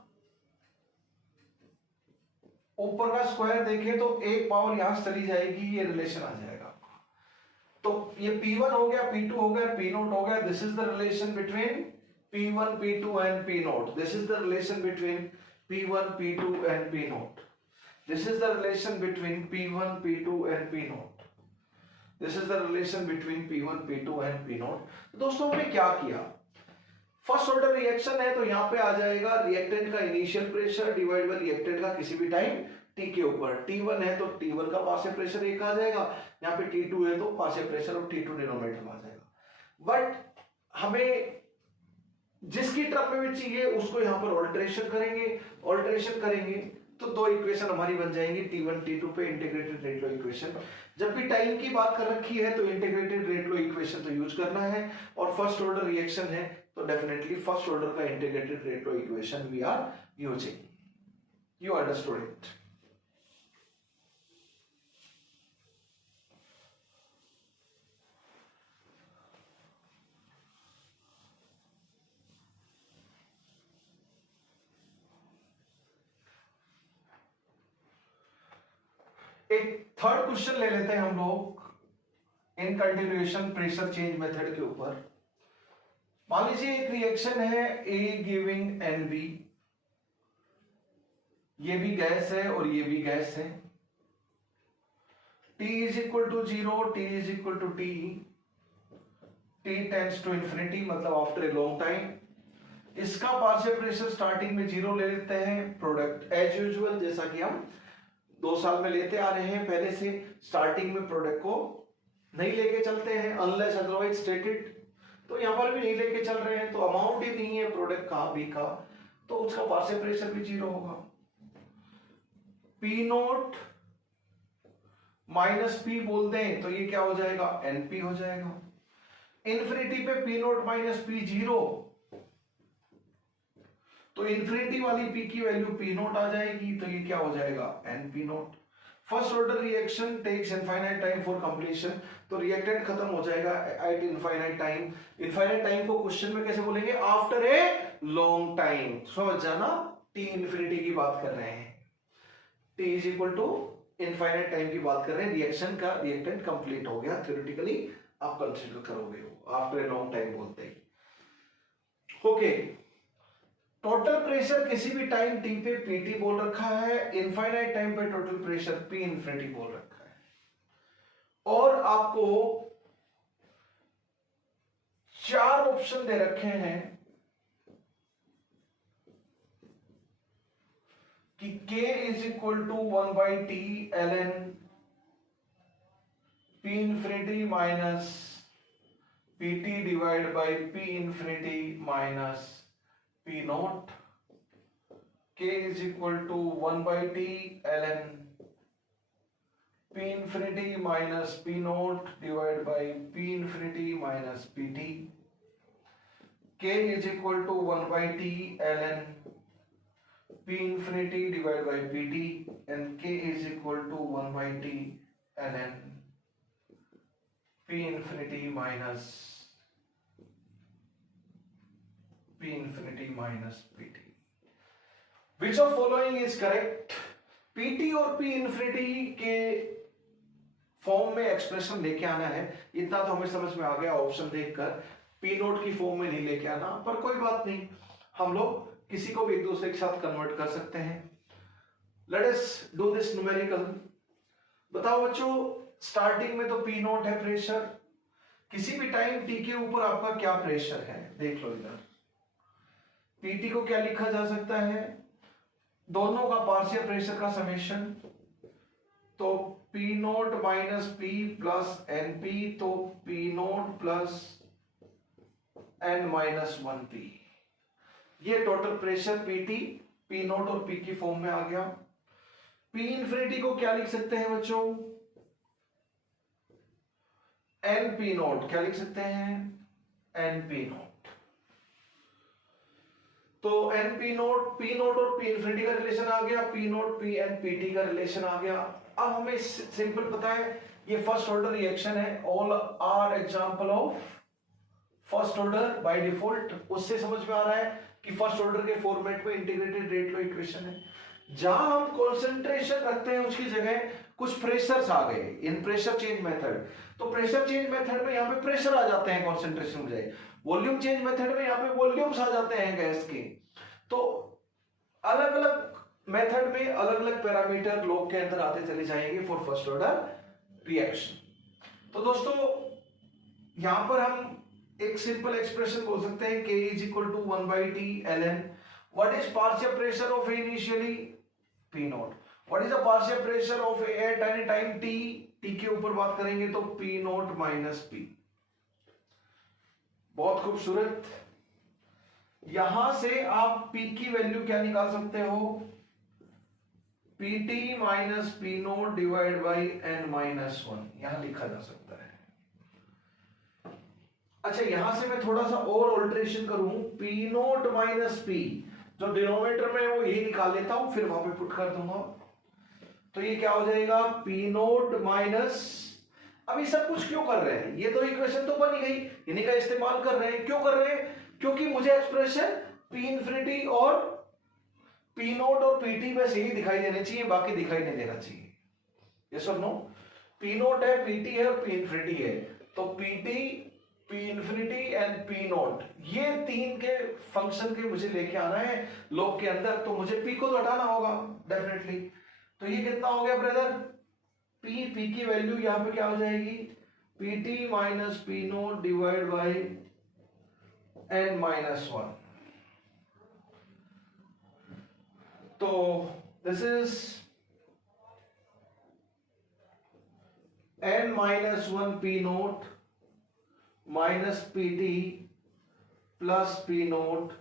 ऊपर का स्क्वायर देखें तो एक पावर यहां से चली जाएगी, ये रिलेशन आ जाएगा। तो ये p1 हो गया, p2 हो गया, p नोट हो गया, this is the relation between P1, P2 and P naught. This is the relation between P1, P2 and P naught. This is the relation between P1, P2 and P naught. This is the relation between P1, P2 and P naught. तो दोस्तों हमने क्या किया, फर्स्ट ऑर्डर रिएक्शन है तो यहाँ पे आ जाएगा रिएक्टेंट का initial pressure divide by reactant का किसी भी टाइम t के ऊपर। T1 है तो T1 का पार्शियल प्रेशर एक आ जाएगा, यहाँ पे T2 है तो पार्शियल प्रेशर और T2 डिनोमिनेटर में आ जाएगा। बट हमें जिसकी टर्म में भी चाहिए उसको यहां पर ऑल्टरेशन करेंगे तो दो इक्वेशन हमारी बन जाएंगी T1 T2 पे इंटीग्रेटेड रेट लॉ इक्वेशन। जब भी टाइम की बात कर रखी है तो इंटीग्रेटेड रेट लॉ इक्वेशन तो यूज करना है, और फर्स्ट ऑर्डर रिएक्शन है तो डेफिनेटली फर्स्ट ऑर्डर का integrated rate law equation we are using. You understood it. एक थर्ड क्वेश्चन ले लेते हैं हम लोग in continuation pressure change method के ऊपर। मान लीजिए एक रिएक्शन है A गिविंग NB, ये भी गैस है और ये भी गैस है। T is equal to 0, T is equal to T, T tends to infinity, मतलब आफ्टर ए लॉन्ग टाइम। इसका पार्शियल प्रेशर स्टार्टिंग में 0 ले लेते हैं। प्रोडक्ट एज यूजुअल जैसा कि हम 2 साल में लेते आ रहे हैं पहले से, स्टार्टिंग में प्रोडक्ट को नहीं लेके चलते हैं अनलेस अदरवाइज स्टेटेड, तो यहां पर भी नहीं लेके चल रहे हैं तो अमाउंट ही नहीं है प्रोडक्ट का बी का, तो उसका पार्शियल प्रेशर भी 0 होगा। P नोट माइनस P बोल दें तो ये क्या हो जाएगा NP हो जाएगा। इन्फिनिटी पे P नोट माइनस P 0, तो इन्फिनिटी वाली P की वैल्यू P नोट आ जाएगी, तो ये क्या हो जाएगा NP naught. First order reaction takes infinite time for completion, तो रिएक्टेंट खत्म हो जाएगा at infinite time. Infinite time को क्वेश्चन में कैसे बोलेंगे, आफ्टर ए लॉन्ग टाइम। समझ जाना, T इन्फिनिटी की बात कर रहे हैं, T is equal to infinite time की बात कर रहे हैं, रिएक्शन का रिएक्टेंट कंप्लीट हो गया, थ्योरेटिकली आप कंसीडर करोगे आफ्टर ए लॉन्ग टाइम बोलते ही। ओके, टोटल प्रेशर किसी भी टाइम T पे PT बोल रखा है, इनफाइनाइट टाइम पे टोटल प्रेशर P इन्फिनिटी बोल रखा है, और आपको चार ऑप्शन दे रखे हैं कि K is equal to 1/T ln P infinity minus PT divide by P infinity minus P naught. K is equal to 1/T ln P infinity minus P naught divide by P infinity minus PT। K is equal to 1/T ln P infinity divided by PT and K is equal to 1/T ln P infinity minus PT. Which of following is correct? PT और P infinity के फॉर्म में एक्सप्रेशन लेके आना है, इतना तो हमें समझ में आ गया ऑप्शन देखकर। P नोट की फॉर्म में नहीं लेके आना, पर कोई बात नहीं, हम लोग किसी को भी एक दूसरे के साथ कन्वर्ट कर सकते हैं। Late us do this numerical. बताओ बच्चों, स्टार्टिंग में तो P नोट है प्रेशर, किसी भी टाइम T के ऊपर आपका क्या प्रेशर है देख लो इधर। PT को क्या लिखा जा सकता है, दोनों का पार्शियल प्रेशर का समेशन, तो P naught minus P plus NP, तो P note plus N minus 1P। ये total pressure PT, P naught और P की फॉर्म में आ गया। P इंफिनिटी को क्या लिख सकते हैं बच्चों, NP नोट, क्या लिख सकते हैं, NP नोट। तो NP नोट, P नोट और P इंफिनिटी का रिलेशन आ गया, P naught P and PT का रिलेशन आ गया। अब हमें सिंपल पता है ये फर्स्ट ऑर्डर रिएक्शन है, all are example of first order by default. उससे समझ में आ रहा है कि फर्स्ट ऑर्डर के फॉर्मेट में इंटीग्रेटेड रेट लॉ इक्वेशन है। जहां हम कंसंट्रेशन रखते हैं उसकी जगह कुछ प्रेशर्स आ गए इन प्रेशर चेंज मेथड, तो प्रेशर चेंज मेथड में यहाँ पे प्रेशर आ जाते हैं कंसंट्रेशन में जाए, वॉल्यूम चेंज मेथड में यहाँ पे वॉल्यूम्स आ जाते हैं गैस के। तो अलग अलग मेथड में अलग अलग पैरामीटर लॉग के अंदर आते चले जाएंगे फॉर फर्स्ट ऑर्डर रिएक्शन। तो दोस्तों यहां पर हम एक सिंपल एक्सप्रेशन बोल सकते हैं K is equal to 1/T ln what is partial pressure of initially P naught, what is the partial pressure of at any time T के ऊपर बात करेंगे तो P नॉट माइनस P। बहुत खूबसूरत। यहां से आप P की वैल्यू क्या निकाल सकते हो, PT minus P naught divide by N minus 1, यहां लिखा जा सकता है। अच्छा, यहां से मैं थोड़ा सा और ऑल्टरेशन करूं, P नोट माइनस P, जो डिनोमिनेटर में है वो यही निकाल लेता हूं, फिर वहां पे पुट कर दूंगा। तो ये क्या हो जाएगा, P नोट माइनस, अब ये सब कुछ क्यों कर रहे हैं, ये तो इक्वेशन तो बन ही गई, इन्हीं का इस्तेमाल कर रहे हैं। क्यों कर रहे हैं, क्योंकि मुझे एक्सप्रेशन P इंफिनिटी और P नोट और PT बस यही दिखाई देने चाहिए, बाकी दिखाई नहीं देना चाहिए। यस और नो, P नोट है, PT है और P इंफिनिटी है, तो PT, P infinity and P note, ये तीन के फंक्शन के मुझे लेके आना है लॉग के अंदर, तो मुझे P को तो हटाना होगा डेफिनेटली। तो ये कितना हो गया ब्रदर, P की वैल्यू यहां पे क्या हो जाएगी, PT minus P naught divide by N minus 1। तो this is N minus 1 P naught minus PT plus P naught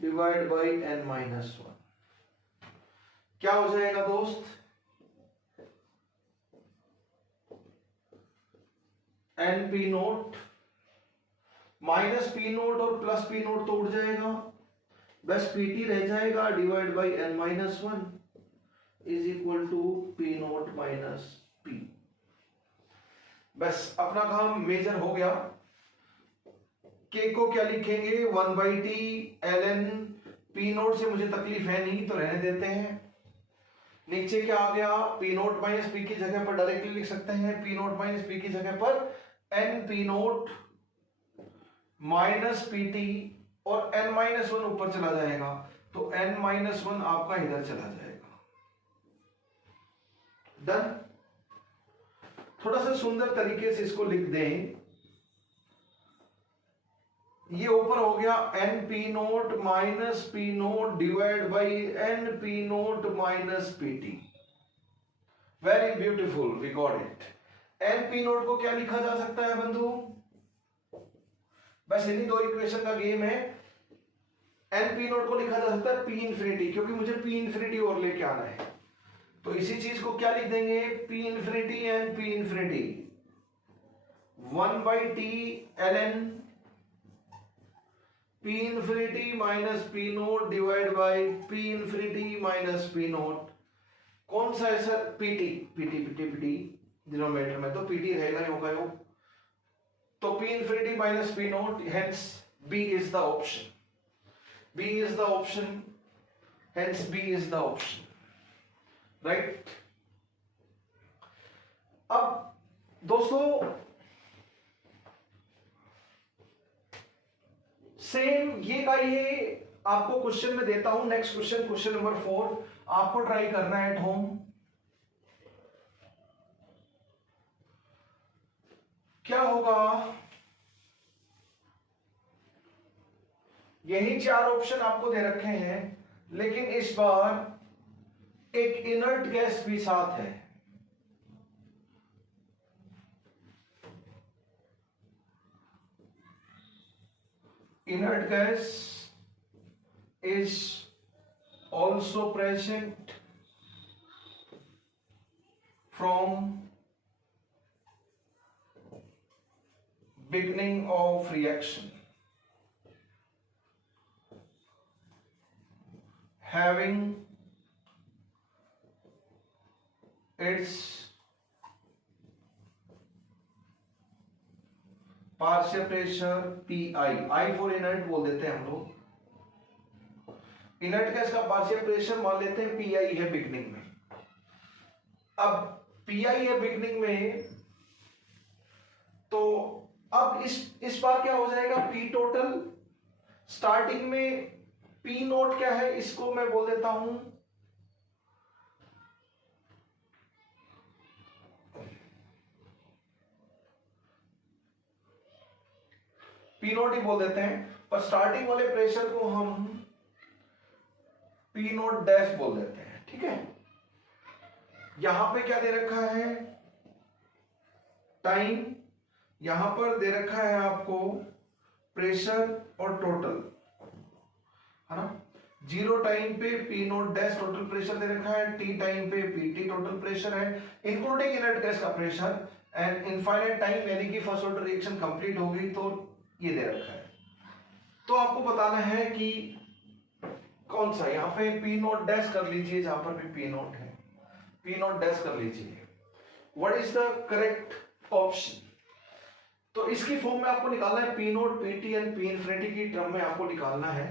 divide by N minus 1। क्या हो जाएगा दोस्त, N P naught minus P naught और प्लस P नोट तो उड़ जाएगा, बस PT रह जाएगा divide by N minus 1 is equal to P naught minus P। बस अपना काम मेजर हो गया। K को क्या लिखेंगे, 1/T ln P नोट से मुझे तकलीफ है नहीं तो रहने देते हैं। नीचे क्या आ गया, P नोट माइनस P की जगह पर डायरेक्टली लिख सकते हैं, P नोट माइनस P की जगह पर N P naught minus PT और N माइनस 1 ऊपर चला जाएगा, तो N माइनस 1 आपका इधर चला जाएगा। डन। थोड़ा सा सुंदर तरीके से इसको लिख दें, ये ऊपर हो गया N P naught minus P naught divide by N P naught minus P T. Very beautiful, we got it. N P naught को क्या लिखा जा सकता है बंधु? बस इन्हीं दो इक्वेशन का गेम है। एन पी नोट को लिखा जा सकता है पी इंफिनिटी, क्योंकि मुझे पी इंफिनिटी और लेके आना है। तो इसी चीज को क्या लिख देंगे? P infinity and P infinity 1/t ln P infinity minus P naught divide by P infinity minus P naught. कौन सा है sir? PT. PT PT PT denominator में तो पीटी रहेगा, होगा यो। तो P infinity minus P naught, hence B is the option. B is the option, hence B is the option, right. अब दोस्तों सेम ये का ये आपको क्वेश्चन में देता हूं। नेक्स्ट क्वेश्चन, क्वेश्चन नंबर 4, आपको ट्राई करना है एट होम। क्या होगा? यही 4 ऑप्शन आपको दे रखे हैं, लेकिन इस बार एक इनर्ट गैस भी साथ है। Inert gas is also present from beginning of reaction, having its partial pressure PI, I for inert बोल देते हैं हम लोग। इनर्ट गैस का पार्शियल प्रेशर मान लेते हैं PI है बिगनिंग में। अब PI है बिगनिंग में, तो अब इस बार क्या हो जाएगा? P टोटल स्टार्टिंग में P नोट क्या है, इसको मैं बोल देता हूं P नोट ही बोल देते हैं, पर स्टार्टिंग वाले प्रेशर को हम P नोट डैश बोल देते हैं, ठीक है। यहां पे क्या दे रखा है? टाइम। यहां पर दे रखा है आपको प्रेशर और टोटल, है ना। 0 टाइम पे P naught dash total pressure दे रखा है, T टाइम पे PT टोटल प्रेशर है इंक्लूडिंग इनर्ट गैस का प्रेशर, एंड इनफाइनाइट टाइम यानी कि फर्स्ट ऑर्डर रिएक्शन कंप्लीट हो गई तो ये दे रखा है। तो आपको बताना है कि कौन सा, यहां पे P नोट डैश कर लीजिए, जहां पर भी P नोट है P नोट डैश कर लीजिए। What is the correct option? तो इसकी फॉर्म में आपको निकालना है P note PT and P infinity की टर्म में आपको निकालना है,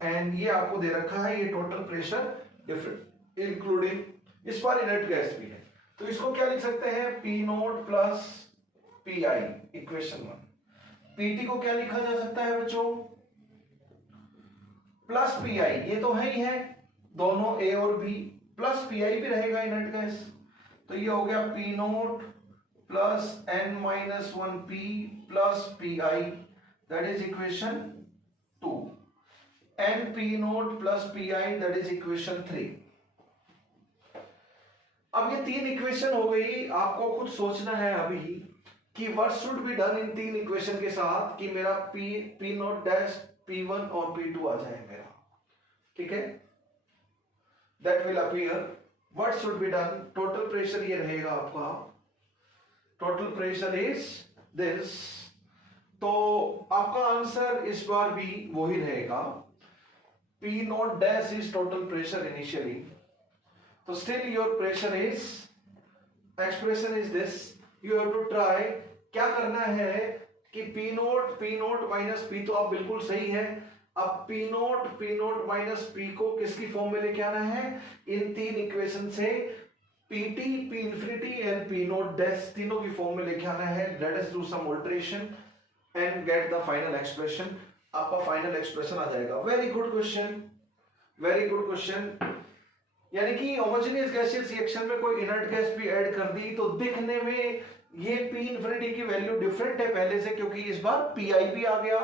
एंड ये आपको दे रखा है ये टोटल प्रेशर डिफरेंट इंक्लूडिंग इस बार इनर्ट गैस भी है। तो इसको क्या लिख सकते हैं? P note plus PI, equation 1। PT को क्या लिखा जा सकता है बच्चों? प्लस PI, ये तो है ही है, दोनों A और B, प्लस PI भी रहेगा इनर्ट गैस। तो ये हो गया P note plus n-1P plus PI, that is equation 2, and P note plus PI that is equation 3। अब ये 3 इक्वेशन हो गई, आपको कुछ सोचना है अभी कि what should be done in 3 equation के साथ कि मेरा P नोट डैश P1 और P2 आ जाए मेरा, ठीक है। That will appear. What should be done? Total pressure ये रहेगा आपका, टोटल प्रेशर इज दिस। तो आपका आंसर इस बार भी वही रहेगा, P naught dash is total pressure initially. तो still your pressure is, expression is this, you have to try. क्या करना है कि P नोट माइनस P, तो आप बिल्कुल सही है। अब P नोट माइनस P को किसकी फॉर्म में लेके आना है? इन 3 इक्वेशन से PT, P infinity and P naught dash तीनों की फॉर्म में लेके आना है। Let us do some alteration and get the final expression. आपका फाइनल एक्सप्रेशन आ जाएगा। Very good question, very good question. यानी कि होमोजेनियस गैसियस रिएक्शन में कोई इनर्ट गैस भी ऐड कर दी तो दिखने में ये P इंफिनिटी की वैल्यू डिफरेंट है पहले से, क्योंकि इस बार PI भी आ गया,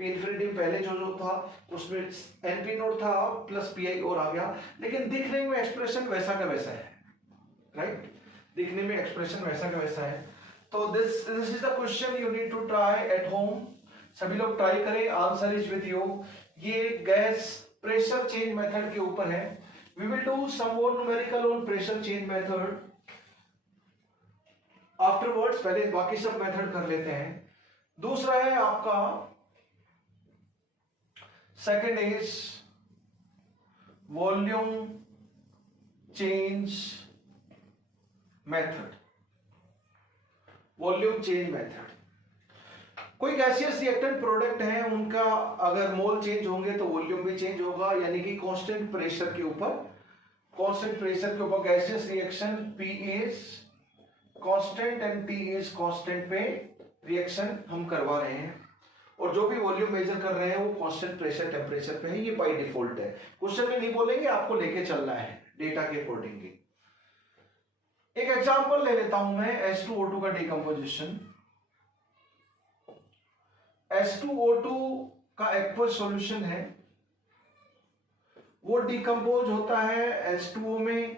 पी इन्फिनिटी पहले जो था उसमें एनपी नोट था प्लस पीआई और आ गया, लेकिन दिखने में एक्सप्रेशन वैसा का वैसा है, राइट, दिखने में एक्सप्रेशन वैसा का वैसा है। तो this is the question you need to try at home, सभी लोग ट्राई करें, आंसर इज विद यू। ये गैस प्रेशर चेंज मेथड के ऊपर है। We will do some more numerical on pressure change method afterwards, पहले बाकी सब मेथड कर लेते हैं। दूसरा है आपका second is volume change method. Volume change method, कोई गैसियस रिएक्टेंट प्रोडक्ट है, उनका अगर मोल चेंज होंगे तो वॉल्यूम भी चेंज होगा, यानी कि कांस्टेंट प्रेशर के ऊपर gaseous reaction P is constant and T is constant पे रिएक्शन हम करवा रहे हैं, और जो भी वॉल्यूम मेजर कर रहे हैं वो कांस्टेंट प्रेशर टेम्परेचर पे है, ये बाय डिफॉल्ट है। क्वेश्चन में नहीं बोलेंगे, आपको लेके चलना है डेटा के अकॉर्डिंगली। एक एग्जांपल ले लेता हूं मैं, H2O2 का डिकम्पोजिशन। H2O2 का एक्वस सॉल्यूशन है, वो डिकम्पोज होता है H2O में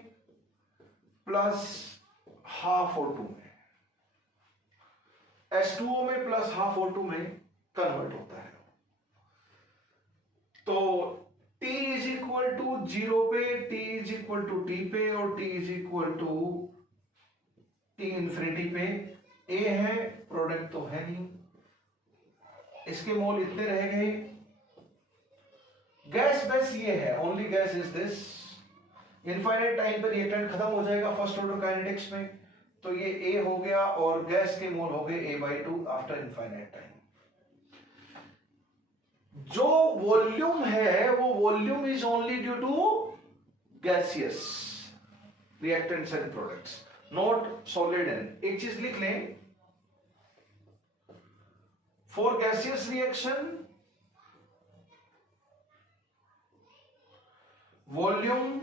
प्लस हाफ O2 में, H2O में प्लस हाफ O2 में कन्वर्ट होता है। तो T इज इक्वल टू 0 पे, T is equal to T पे, और T is equal to T infinity पे। A है, प्रोडक्ट तो है नहीं, इसके मोल इतने रह गए। गैस बस ये है, only gas is this. Infinite time पर रिएक्टेंट खत्म हो जाएगा फर्स्ट ऑर्डर काइनेटिक्स में, तो ये A हो गया और गैस के मोल हो गए A/2 आफ्टर इनफाइनाइट टाइम। जो वॉल्यूम है वो volume is only due to gaseous reactants and products, not solid and. एक चीज लिख लें, for gaseous reaction volume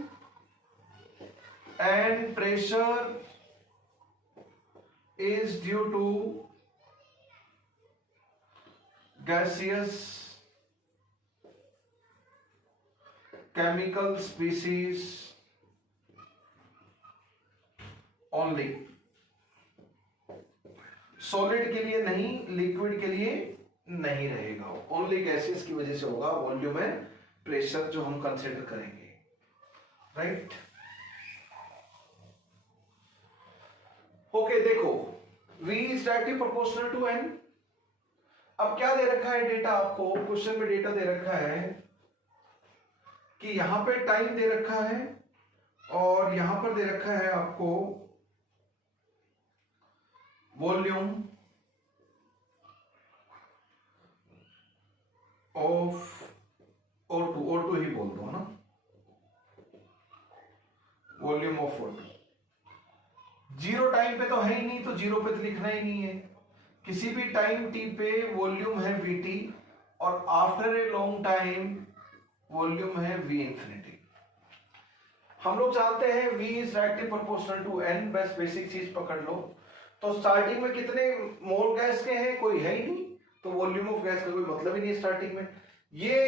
and pressure is due to gaseous chemical species only। Solid के लिए नहीं, लिक्विड के लिए नहीं रहेगा, ओनली गैसेस की वजह से होगा वॉल्यूम एंड प्रेशर जो हम कंसिडर करेंगे, राइट। ओके, देखो V is directly proportional to N। अब क्या दे रखा है डेटा आपको, क्वेश्चन में डेटा दे रखा है कि यहां पे टाइम दे रखा है और यहां पर दे रखा है आपको वॉल्यूम ऑफ O2 ही बोल दो ना, volume of O2। Zero time पे तो है ही नहीं, तो जीरो पे तो लिखना ही नहीं है। किसी भी टाइम t पे वॉल्यूम है Vt और after a long time volume है V इंफिनिटी। हम लोग जानते हैं V is directly proportional to N, बस बेसिक चीज पकड़ लो। तो स्टार्टिंग में कितने मोल गैस के हैं, कोई है ही नहीं, तो वॉल्यूम ऑफ गैस का कोई मतलब ही नहीं स्टार्टिंग में। ये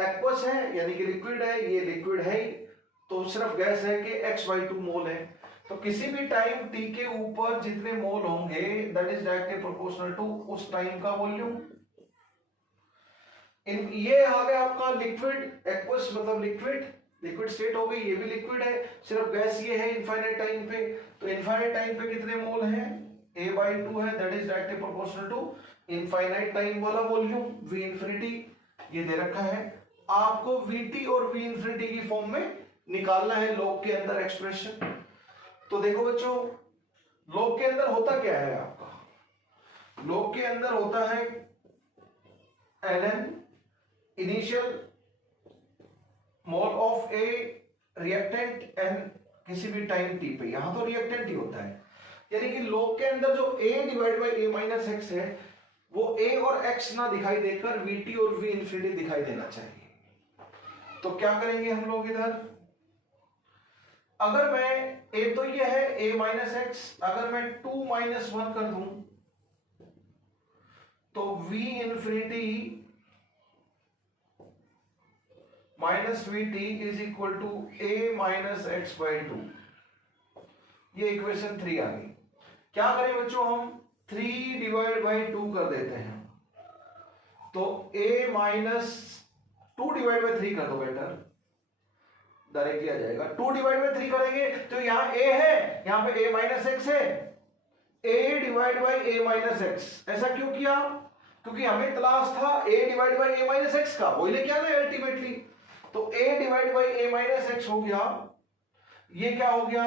एक्वस है यानी कि लिक्विड है, ये लिक्विड है ही, तो सिर्फ गैस है कि x/2 मोल है। तो किसी भी टाइम t के ऊपर जितने मोल होंगे that is directly proportional to उस टाइम का वॉल्यूम। ये आ गया आपका लिक्विड, एक्वस मतलब लिक्विड स्टेट हो गई, ये भी लिक्विड है, सिर्फ गैस ये है इनफाइनाइट टाइम पे। तो इनफाइनाइट टाइम पे कितने मोल हैं, A/2 है, that is directly proportional to infinite time वाला वॉल्यूम V इंफिनिटी, ये दे रखा है। आपको Vt और V इंफिनिटी की फॉर्म में निकालना है लॉग के अंदर एक्सप्रेशन। तो देखो बच्चों, लॉग के अंदर होता क्या है आपका, लॉग के अंदर होता है ln initial mole of A reactant and किसी भी टाइम t पे, यहां तो रिएक्टेंट ही होता है, यानी कि लॉग के अंदर जो A/A-x है वो A और x ना दिखाई देकर Vt और V इंफिनिटी दिखाई देना चाहिए। तो क्या करेंगे हम लोग इधर, अगर मैं A तो ये है A-x, अगर मैं 2-1 कर दूं तो V infinity minus V T is equal to A minus x by two. ये इक्वेशन 3 आ गई। क्या करें बच्चों, हम 3 डिवाइड बाई 2 कर देते हैं, तो a माइनस 2 डिवाइड बाई 3 कर दो, बेटर डायरेक्टली आ जाएगा। 2 डिवाइड बाई 3 करेंगे तो यहाँ a है, यहाँ पे a माइनस एक्स है, a divide by a minus x. ऐसा क्यों किया, क्योंकि हमें तलाश था a divide by a minus x का, वही लेके आना है अल्टीमेटली। तो a divide by a minus x हो गया, ये क्या हो गया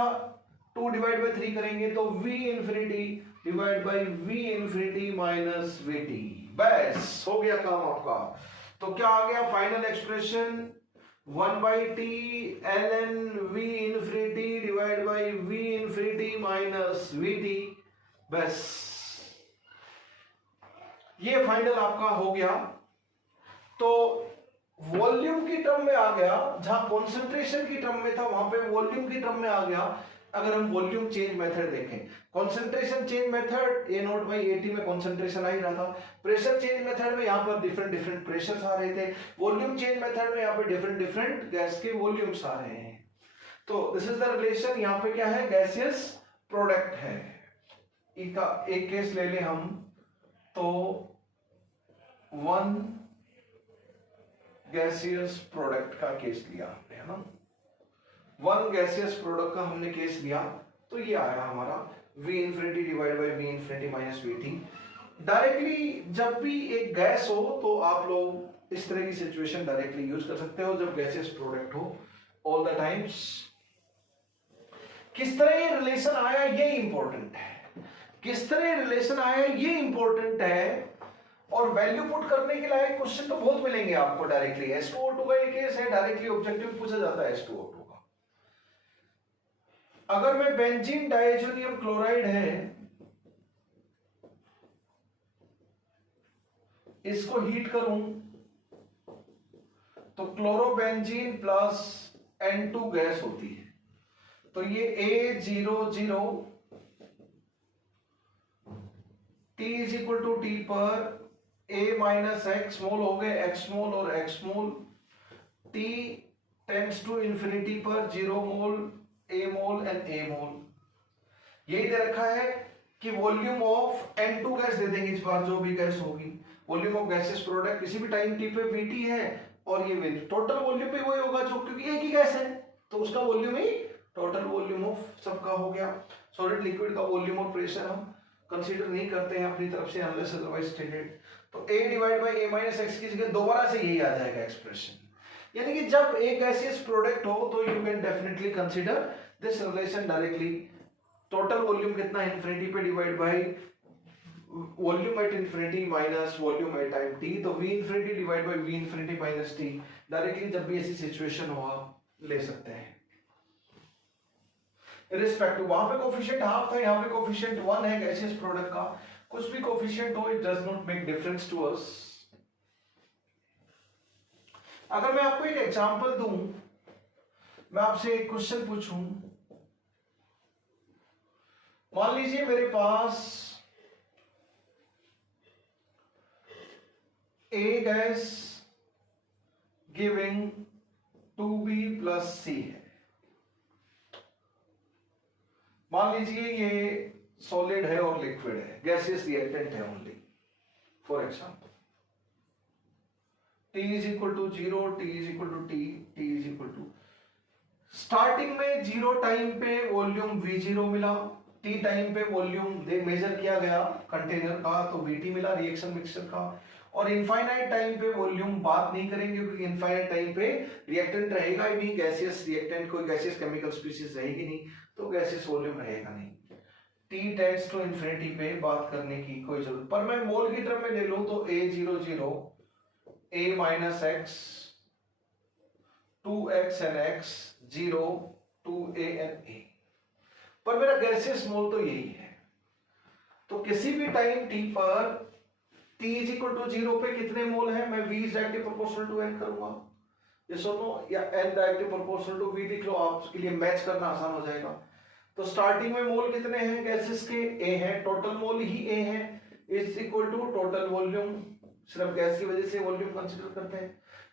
2 डिवाइड बाई 3 करेंगे तो v infinity divide by v infinity minus vt, बस हो गया काम आपका। तो क्या आ गया final expression 1 by T ln v infinity divide by v infinity minus vt, बस ये फाइनल आपका हो गया। तो वॉल्यूम की टर्म में आ गया, जहां कॉन्सेंट्रेशन की टर्म में था वहां पे वॉल्यूम की टर्म में आ गया। अगर हम वॉल्यूम चेंज मेथड देखें, concentration change method A not by A T में कॉन्सेंट्रेशन आ ही रहा था, प्रेशर चेंज मेथड में यहाँ पर डिफरेंट डिफरेंट प्रेशर आ रहे थे, वॉल्यूम चेंज मेथड में यहाँ पे डिफरेंट डिफरेंट गैस के वॉल्यूम्स आ रहे हैं। तो दिस इज द रिलेशन, यहाँ पे क्या है गैसियस प्रोडक्ट है। इसका एक केस ले लें हम, तो 1 गैसियस प्रोडक्ट का केस लिया हमने, है ना, 1 गैसियस प्रोडक्ट का हमने केस लिया, तो ये आया हमारा V infinity divide by V infinity minus VT। Directly जब भी एक गैस हो तो आप लोग इस तरह की सिचुएशन डायरेक्टली यूज कर सकते हो जब गैसियस प्रोडक्ट हो ऑल द टाइम्स। किस तरह ये रिलेशन आया ये इंपॉर्टेंट है, किस तरह रिलेशन आया ये इंपॉर्टेंट है। और वैल्यू पुट करने के लायक क्वेश्चन तो बहुत मिलेंगे आपको डायरेक्टली। H2O2 का ये केस है, डायरेक्टली ऑब्जेक्टिव पूछा जाता है H2O2 का। अगर मैं बेंजीन डाइज़ोनियम क्लोराइड है इसको हीट करूं तो क्लोरोबेंजीन प्लस N2 गैस होती है, तो ये A00 T is equal to T पर A माइनस एक्स मोल हो गए, एक्स मोल और x mole, T tends to infinity पर 0 mole A mole and A mole. यही दे रखा है कि वॉल्यूम ऑफ N2 गैस दे देंगे इस बार, जो भी गैस होगी वॉल्यूम ऑफ गैसेस प्रोडक्ट किसी भी टाइम t पे VT है, और ये टोटल वॉल्यूम भी वही होगा जो, क्योंकि एक ही गैस है तो उसका volume he total volume of सबका हो गया। सॉलिड लिक्विड का वॉल्यूम और प्रेशर हम कंसीडर नहीं करते हैं अपनी तरफ से अनलेस अदरवाइज स्टेटेड। तो A divide by A minus x की जगह दोबारा से यही आ जाएगा एक्सप्रेशन। यानी कि जब एक गैसियस प्रोडक्ट हो तो you can definitely consider this relation directly. Total volume कितना इंफिनिटी पे divide by volume at infinity minus volume at time t, तो V infinity divide by V infinity minus t। Directly जब भी ऐसी सिचुएशन हो आप ले सकते हैं। इररिस्पेक्टिव, वहां पे कोफिशिएंट हाफ था, यहाँ पे कोफिशिएंट 1 है गैसियस प्रोडक्ट का। कुछ भी कोफिशिएंट हो, it does not make difference to us. अगर मैं आपको एक एग्जांपल दूं, मैं आपसे एक क्वेश्चन पूछूं, मान लीजिए मेरे पास A gas giving 2B plus C है। मान लीजिए ये सॉलिड है और लिक्विड है, गैसियस रिएक्टेंट है only. For example T is equal to 0, T is equal to T, T is equal to, starting में 0 टाइम पे वॉल्यूम V0 मिला, T टाइम पे वॉल्यूम मेजर किया गया कंटेनर का तो VT मिला रिएक्शन मिक्सचर का। और इनफाइनाइट टाइम पे वॉल्यूम बात नहीं करेंगे क्योंकि इनफाइनाइट टाइम पे रिएक्टेंट रहेगा ही नहीं, गैसियस रिएक्टेंट कोई गैसियस केमिकल स्पीशीज रहेगी नहीं, तो गैसियस वॉल्यूम रहेगा नहीं। T टेंड्स टू इंफिनिटी पे बात करने की कोई जरूरत, पर मैं मोल की टर्म में ले लूं तो A00 A minus x 2x n x 0 2A n A, पर मेरा गैसियस मोल तो यही है। तो किसी भी टाइम t पर T इज इक्वल टू 0 पे कितने मोल है, मैं V is directly proportional to N करूंगा, ये सुनो, या N directly proportional to V लिख लो, आपके लिए मैच करना आसान हो जाएगा। तो स्टार्टिंग में मोल कितने हैं गैसेस के, A है, टोटल मोल ही A है, is equal to total volume, सिर्फ गैस की वजह से वॉल्यूम कंसीडर करते हैं,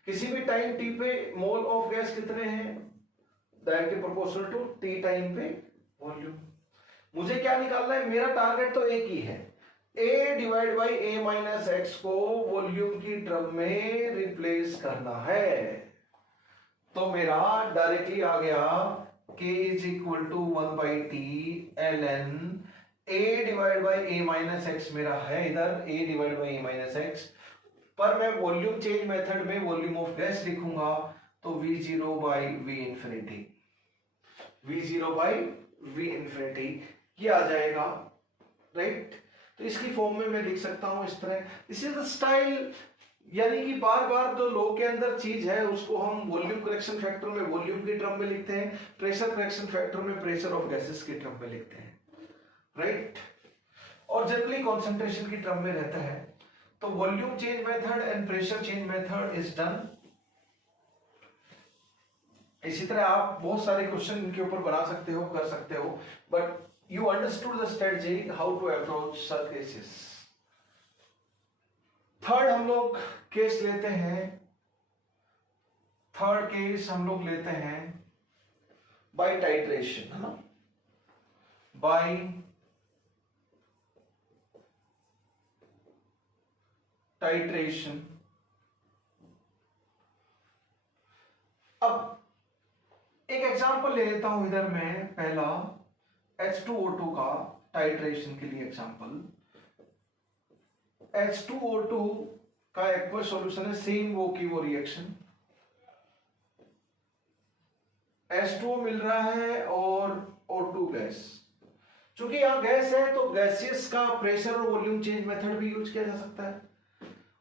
किसी भी टाइम टी पे मोल ऑफ गैस कितने हैं, directly proportional to T time पे वॉल्यूम। मुझे क्या निकालना है, मेरा टारगेट तो एक ही है, a divide by a minus x को वॉल्यूम की टर्म में रिप्लेस करना है। तो मेरा डायरेक्टली आ गया k is equal to 1 by T ln a divide by a minus x मेरा है इधर, a divide by a minus x, पर मैं वॉल्यूम चेंज मेथड में वॉल्यूम ऑफ गैस लिखूंगा तो v0 by v infinity, v0 by v infinity ये आ जाएगा, राइट। तो इसकी फॉर्म में मैं लिख सकता हूं इस तरह। दिस इज द स्टाइल, यानी कि बार बार जो लॉ के अंदर चीज है उसको हम वॉल्यूम करेक्शन फैक्टर में वॉल्यूम की टर्म में लिखते हैं, प्रेशर करेक्शन फैक्टर में प्रेशर ऑफ गैसेस की टर्म में लिखते हैं, राइट। और जनरली कॉन्सेंट्रेशन की टर्म में रहता है। तो volume change method and pressure change method is done. इसी तरह आप बहुत सारे क्वेश्चन इनके ऊपर बना सकते हो, कर सकते हो, but you understood the strategy how to approach such cases. Third हम लोग केस लेते हैं, थर्ड केस हम लोग लेते हैं बाय टाइट्रेशन, है ना, बाय टाइट्रेशन। अब एक एग्जांपल ले लेता हूं इधर मैं, पहला H2O2 का टाइट्रेशन के लिए एग्जांपल। H2O2 का एक्वस सॉल्यूशन है, सेम वो की वो रिएक्शन, H2O मिल रहा है और O2 गैस। चूंकि यहां गैस है तो गैसियस का प्रेशर और वॉल्यूम चेंज मेथड भी यूज किया जा सकता है,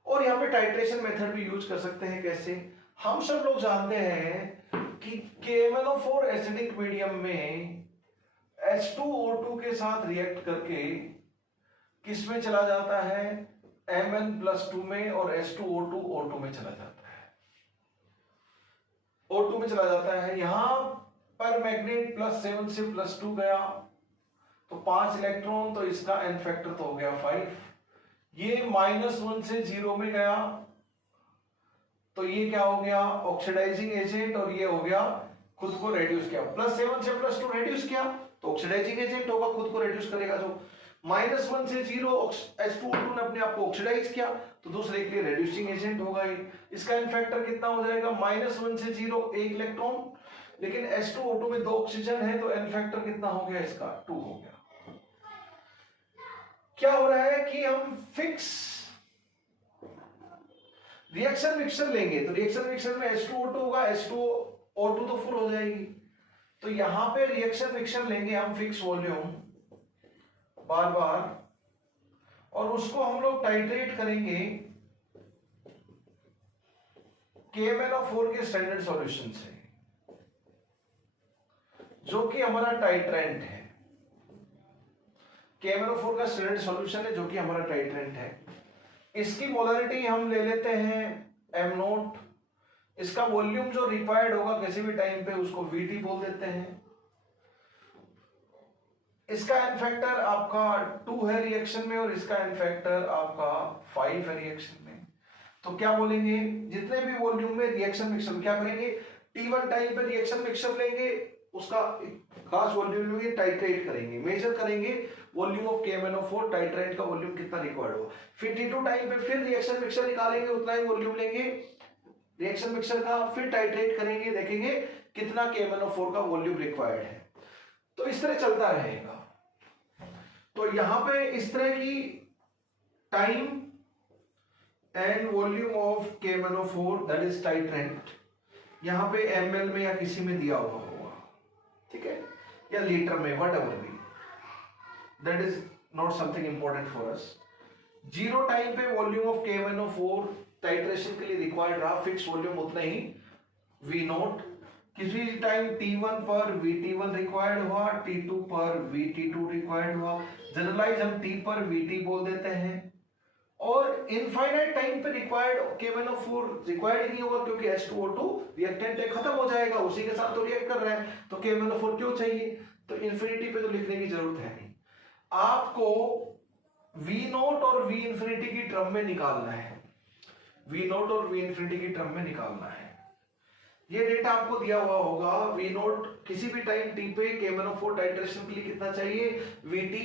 और यहां पे टाइट्रेशन मेथड भी यूज कर सकते हैं। कैसे? हम सब लोग जानते हैं कि KMnO4 एसिडिक मीडियम में H2O2 के साथ रिएक्ट करके किस में चला जाता है, Mn+2 में, और H2O2 O2 में चला जाता है, O2 में चला जाता है। यहां पर मैग्नेट +7 से +2 गया तो 5 इलेक्ट्रॉन, तो इसका n फैक्टर तो हो गया 5। ये -1 से 0 में गया तो ये क्या हो गया, ऑक्सीडाइजिंग एजेंट, और ये हो गया खुद को रेड्यूस किया। +7 से +2 रेड्यूस किया तो ऑक्सीडाइजिंग एजेंट होगा, खुद को रेड्यूस करेगा। जो -1 से 0 H2O2 ने अपने आप को ऑक्सीडाइज किया तो दूसरे के लिए रेड्यूसिंग एजेंट होगा ये। इसका n फैक्टर कितना हो जाएगा, -1 से 0 1 इलेक्ट्रॉन, लेकिन H2O2 में 2 ऑक्सीजन है तो n फैक्टर कितना हो गया इसका, 2 हो गया। क्या हो रहा है कि हम फिक्स रिएक्शन मिक्सचर लेंगे, तो रिएक्शन मिक्सचर में H2O2 होगा, H2O2 तो फुल हो जाएगी, तो यहां पे रिएक्शन मिक्सचर लेंगे हम फिक्स वॉल्यूम बार बार, और उसको हम लोग टाइट्रेट करेंगे KMnO4 के स्टैंडर्ड सॉल्यूशन से, जो कि हमारा टाइट्रेंट है। KMnO4 का स्टैंडर्ड सॉल्यूशन है जो कि हमारा टाइट्रेंट है। इसकी मोलरिटी हम ले लेते हैं m0, इसका वॉल्यूम जो रिक्वायर्ड होगा किसी भी टाइम पे उसको Vt बोल देते हैं। इसका n फैक्टर आपका 2 है रिएक्शन में, और इसका n फैक्टर आपका 5 है रिएक्शन में। तो क्या बोलेंगे, जितने भी वॉल्यूम में रिएक्शन मिक्सचर क्या करेंगे, T1 टाइम पे रिएक्शन मिक्सचर लेंगे, उसका खास वॉल्यूम लेंगे, टाइट्रेट करेंगे, मेजर करेंगे वॉल्यूम ऑफ KMnO4, टाइट्रेट का वॉल्यूम कितना रिक्वायर्ड होगा। फिर T2 टाइम पे फिर रिएक्शन मिक्सचर निकालेंगे, उतना ही वॉल्यूम लेंगे रिएक्शन मिक्सचर का, फिर टाइट्रेट करेंगे, देखेंगे कितना KMnO4 का वॉल्यूम रिक्वायर्ड है। तो इस तरह चलता रहेगा। तो यहां पे इस तरह की time and volume of KMnO4 that is titrant, यहां पे ml में या किसी में दिया हुआ होगा, ठीक है, या लीटर में, व्हाटएवर भी, that is not something important for us. 0 time पे वॉल्यूम ऑफ KMnO4 टाइट्रेशन के लिए रिक्वायर्ड रहा, फिक्स वॉल्यूम उतना ही V0। किसी टाइम T1 पर Vt1 रिक्वायर्ड हुआ, T2 पर Vt2 रिक्वायर्ड हुआ, जनरलाइज हम T पर Vt बोल देते हैं। और इनफाइनाइट टाइम पे रिक्वायर्ड KMnO4 रिक्वायर्ड ही नहीं होगा, क्योंकि H2O2 रिएक्टेंट है, खत्म हो जाएगा, उसी के साथ तो रिएक्ट कर रहा है, तो KMnO4 क्यों चाहिए, तो इन्फिनिटी पे तो लिखने की जरूरत है नहीं। आपको V0 और V इंफिनिटी की टर्म में निकालना है। वी नोट और वी इन्फिनिटी की टर्म में निकालना है। ये डेटा आपको दिया हुआ होगा, वी नोट किसी भी टाइम टी पे K1O4 टाइट्रेशन के लिए कितना चाहिए Vt,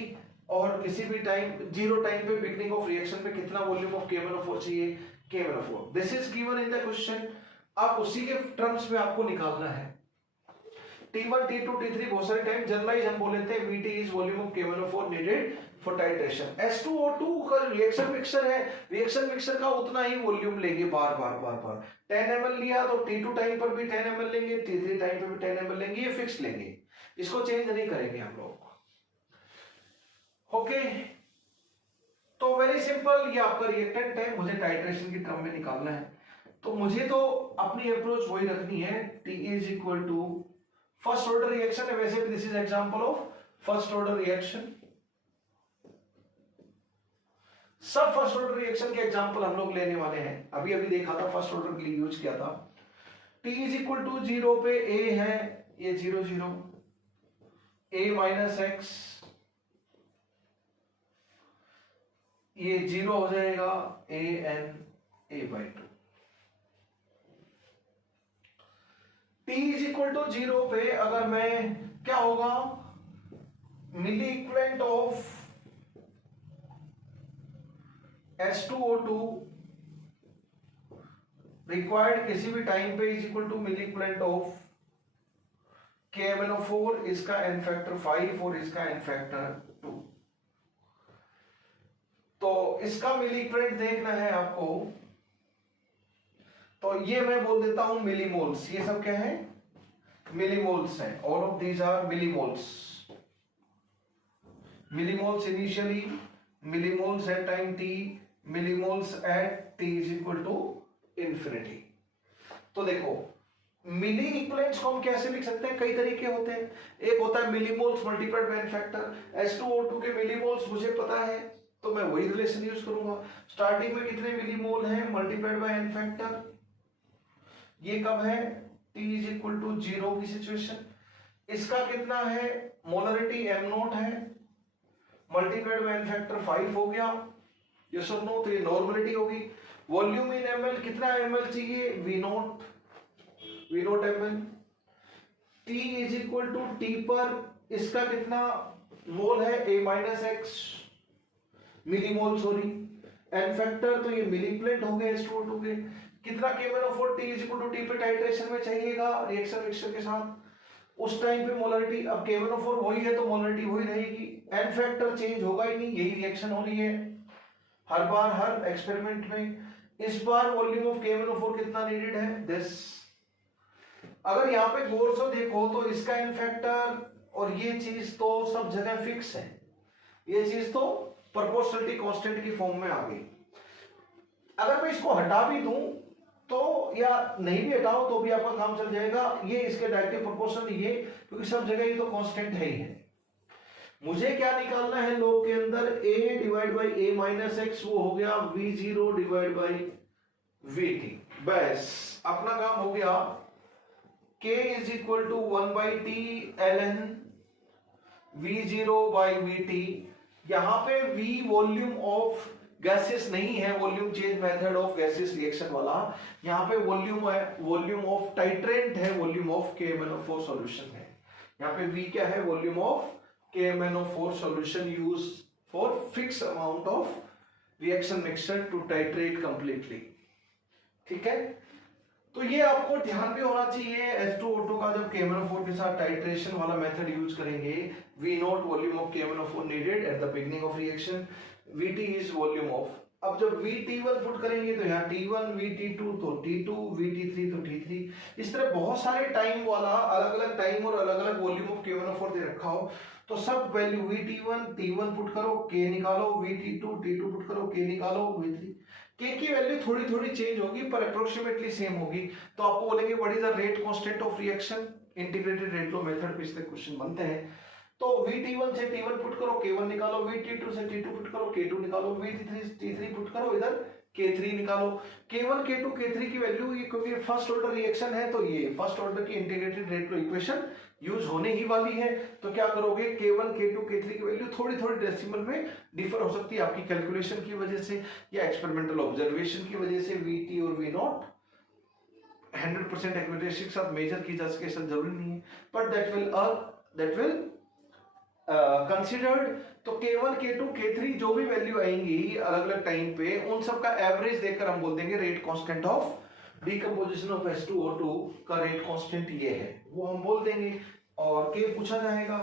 और किसी भी टाइम जीरो टाइम पे बिगनिंग ऑफ रिएक्शन पे कितना वॉल्यूम ऑफ K1O4 चाहिए K1O4। This is given in the question. अब उसी के टर्म्स में आपको निकालना है। T1, T2, T3 बहुत सारे टाइम जनरलाइज हम बोल लेते हैं Vt is volume of K1O4 needed for titration. H2O2 का रिएक्शन मिक्सचर है, रिएक्शन मिक्सचर का उतना ही वॉल्यूम लेंगे बार बार बार बार। 10 ml लिया तो T2 टाइम पर भी 10 ml लेंगे, T3 टाइम पर भी 10 ml लेंगे, ये फिक्स लेंगे, इसको चेंज नहीं करेंगे हम लोग। ओके, तो वेरी सिंपल, ये आपका रिएक्टेंट है, मुझे टाइट्रेशन की टर्म में निकालना है। तो मुझे तो अपनी अप्रोच वही रखनी है, T is equal to first order reaction है, वैसे भी this is example of first order reaction. सब फर्स्ट ऑर्डर रिएक्शन के एग्जांपल हम लोग लेने वाले हैं, अभी अभी देखा था फर्स्ट ऑर्डर के लिए यूज किया था। T इज इक्वल टू 0 पे A है, ये 0 0, A माइनस एक्स, ये 0 हो जाएगा, A n A/2। T is equal to 0 पे अगर मैं, क्या होगा, मिली इक्विवेलेंट ऑफ H2O2 रिक्वायर्ड किसी भी टाइम पे is equal to milli equivalent of KMnO4, इसका n फैक्टर 5 और इसका n फैक्टर 2। तो इसका मिली इक्विवेलेंट देखना है आपको, तो ये मैं बोल देता हूं मिलीमोल्स, ये सब क्या है, मिलीमोल्स हैं, all of these are millimoles. Millimoles initially, millimoles at time t, millimoles at t is equal to infinity. तो देखो मिली इक्विवेलेंट्स को हम कैसे लिख सकते हैं, कई तरीके होते हैं। एक होता है millimoles multiplied by n factor, H2O2 के मिलीमोल्स मुझे पता है तो मैं वही रिलेशन यूज करूंगा। स्टार्टिंग में कितने मिलीमोल हैं मल्टीप्लाइड बाय n फैक्टर, ये कब है, t इज इक्वल टू 0 की सिचुएशन। इसका कितना है, मोलरिटी m0 है, मल्टीप्लाइड बाय n फैक्टर 5 हो गया, ये सब नो, तो ये नॉर्मलिटी होगी। वॉल्यूम इन ml, कितना ml चाहिए, V0 ml। T is equal to T पर इसका कितना मोल है, A minus x millimole, sorry, n factor, तो ये मिलीप्लेट हो गए H2O2 के। कितना K1O4 T is equal to T पे टाइट्रेशन में चाहिएगा रिएक्शन मिक्सचर के साथ, उस टाइम पे मोलरिटी, अब K1O4 वही है तो मोलरिटी वही रहेगी, n फैक्टर चेंज होगा ही नहीं, यही रिएक्शन होनी है हर बार हर एक्सपेरिमेंट में। इस बार वॉल्यूम ऑफ K1O4 कितना नीडेड है, दिस। अगर यहाँ पे गौर से देखो तो इसका n फैक्टर और ये चीज तो सब जगह फिक्स है, ये चीज तो प्रोपोर्शनलिटी कांस्टेंट की फॉर्म में आ गई। अगर मैं इसको हटा भी दूं तो, या नहीं भी हटाओ तो भी आपका काम चल जाएगा, ये इसके डायरेक्टली प्रोपोर्शनल ये, क्योंकि सब जगह ये तो कांस्टेंट है ही है। मुझे क्या निकालना है लोग के अंदर, a divide by a minus x, वो हो गया V0 डिवाइड बाई Vt, बस अपना काम हो गया। k is equal to 1 by T ln V0 by Vt। यहां पे V वॉल्यूम ऑफ गैसेस नहीं है, volume change method of gases reaction वाला, यहाँ पे वॉल्यूम है, वॉल्यूम ऑफ टाइट्रेंट है, वॉल्यूम ऑफ KMnO4 सॉल्यूशन है। यहाँ पे V क्या है, volume of KMnO4 solution use for fix amount of reaction mixture to titrate completely, ठीक है। तो ये आपको ध्यान भी होना चाहिए, H2O2 का जब KMnO4 के साथ टाइट्रेशन वाला मेथड यूज करेंगे, V not volume of KMnO4 needed at the beginning of reaction, Vt is volume of. अब जब Vt1 पुट करेंगे तो यहाँ T1, Vt2 तो T2, Vt3 तो T3, इस तरह बहुत सारे टाइम वाला अलग अलग टाइम और अलग अलग वॉल्यूम ऑफ KMnO4 दे रखा हो, तो सब वैल्यू Vt1 T1 पुट करो, K निकालो, Vt2 T2 पुट करो, K निकालो, V3, K की वैल्यू थोड़ी थोड़ी चेंज होगी पर अप्रोक्सीमेटली सेम होगी। तो आपको बोलेंगे what is the rate constant of reaction, integrated rate low method पे इससे क्वेश्चन बनते हैं। तो Vt1 से T1 पुट करो, K1 निकालो, Vt2 से T2 पुट करो, K2 निकालो, Vt3 से T3 पुट करो, इधर K3 निकालो। K1 K2 K3 की वैल्यू, ये क्योंकि फर्स्ट ऑर्डर रिएक्शन है तो ये फर्स्ट ऑर्डर की इंटीग्रेटेड रेट लो इक्वेशन यूज होने ही वाली है, तो क्या करोगे, K1 K2 K3 की वैल्यू थोड़ी थोड़ी डेसिमल में डिफर हो सकती है आपकी कैलकुलेशन की वजह से या एक्सपेरिमेंटल ऑब्जर्वेशन की वजह से। VT और V0 100% एक्यूरेसी के साथ मेजर की जा सके ऐसा जरूरी नहीं है, बट दैट विल कंसिडर्ड। तो K1 K2 K3 जो भी वैल्यू आएंगी अलग अलग टाइम पे, उन सब का एवरेज देखकर हम बोल देंगे rate constant of decomposition of H2O2 का रेट कांस्टेंट ये है, वो हम बोल देंगे। और K पूछा जाएगा,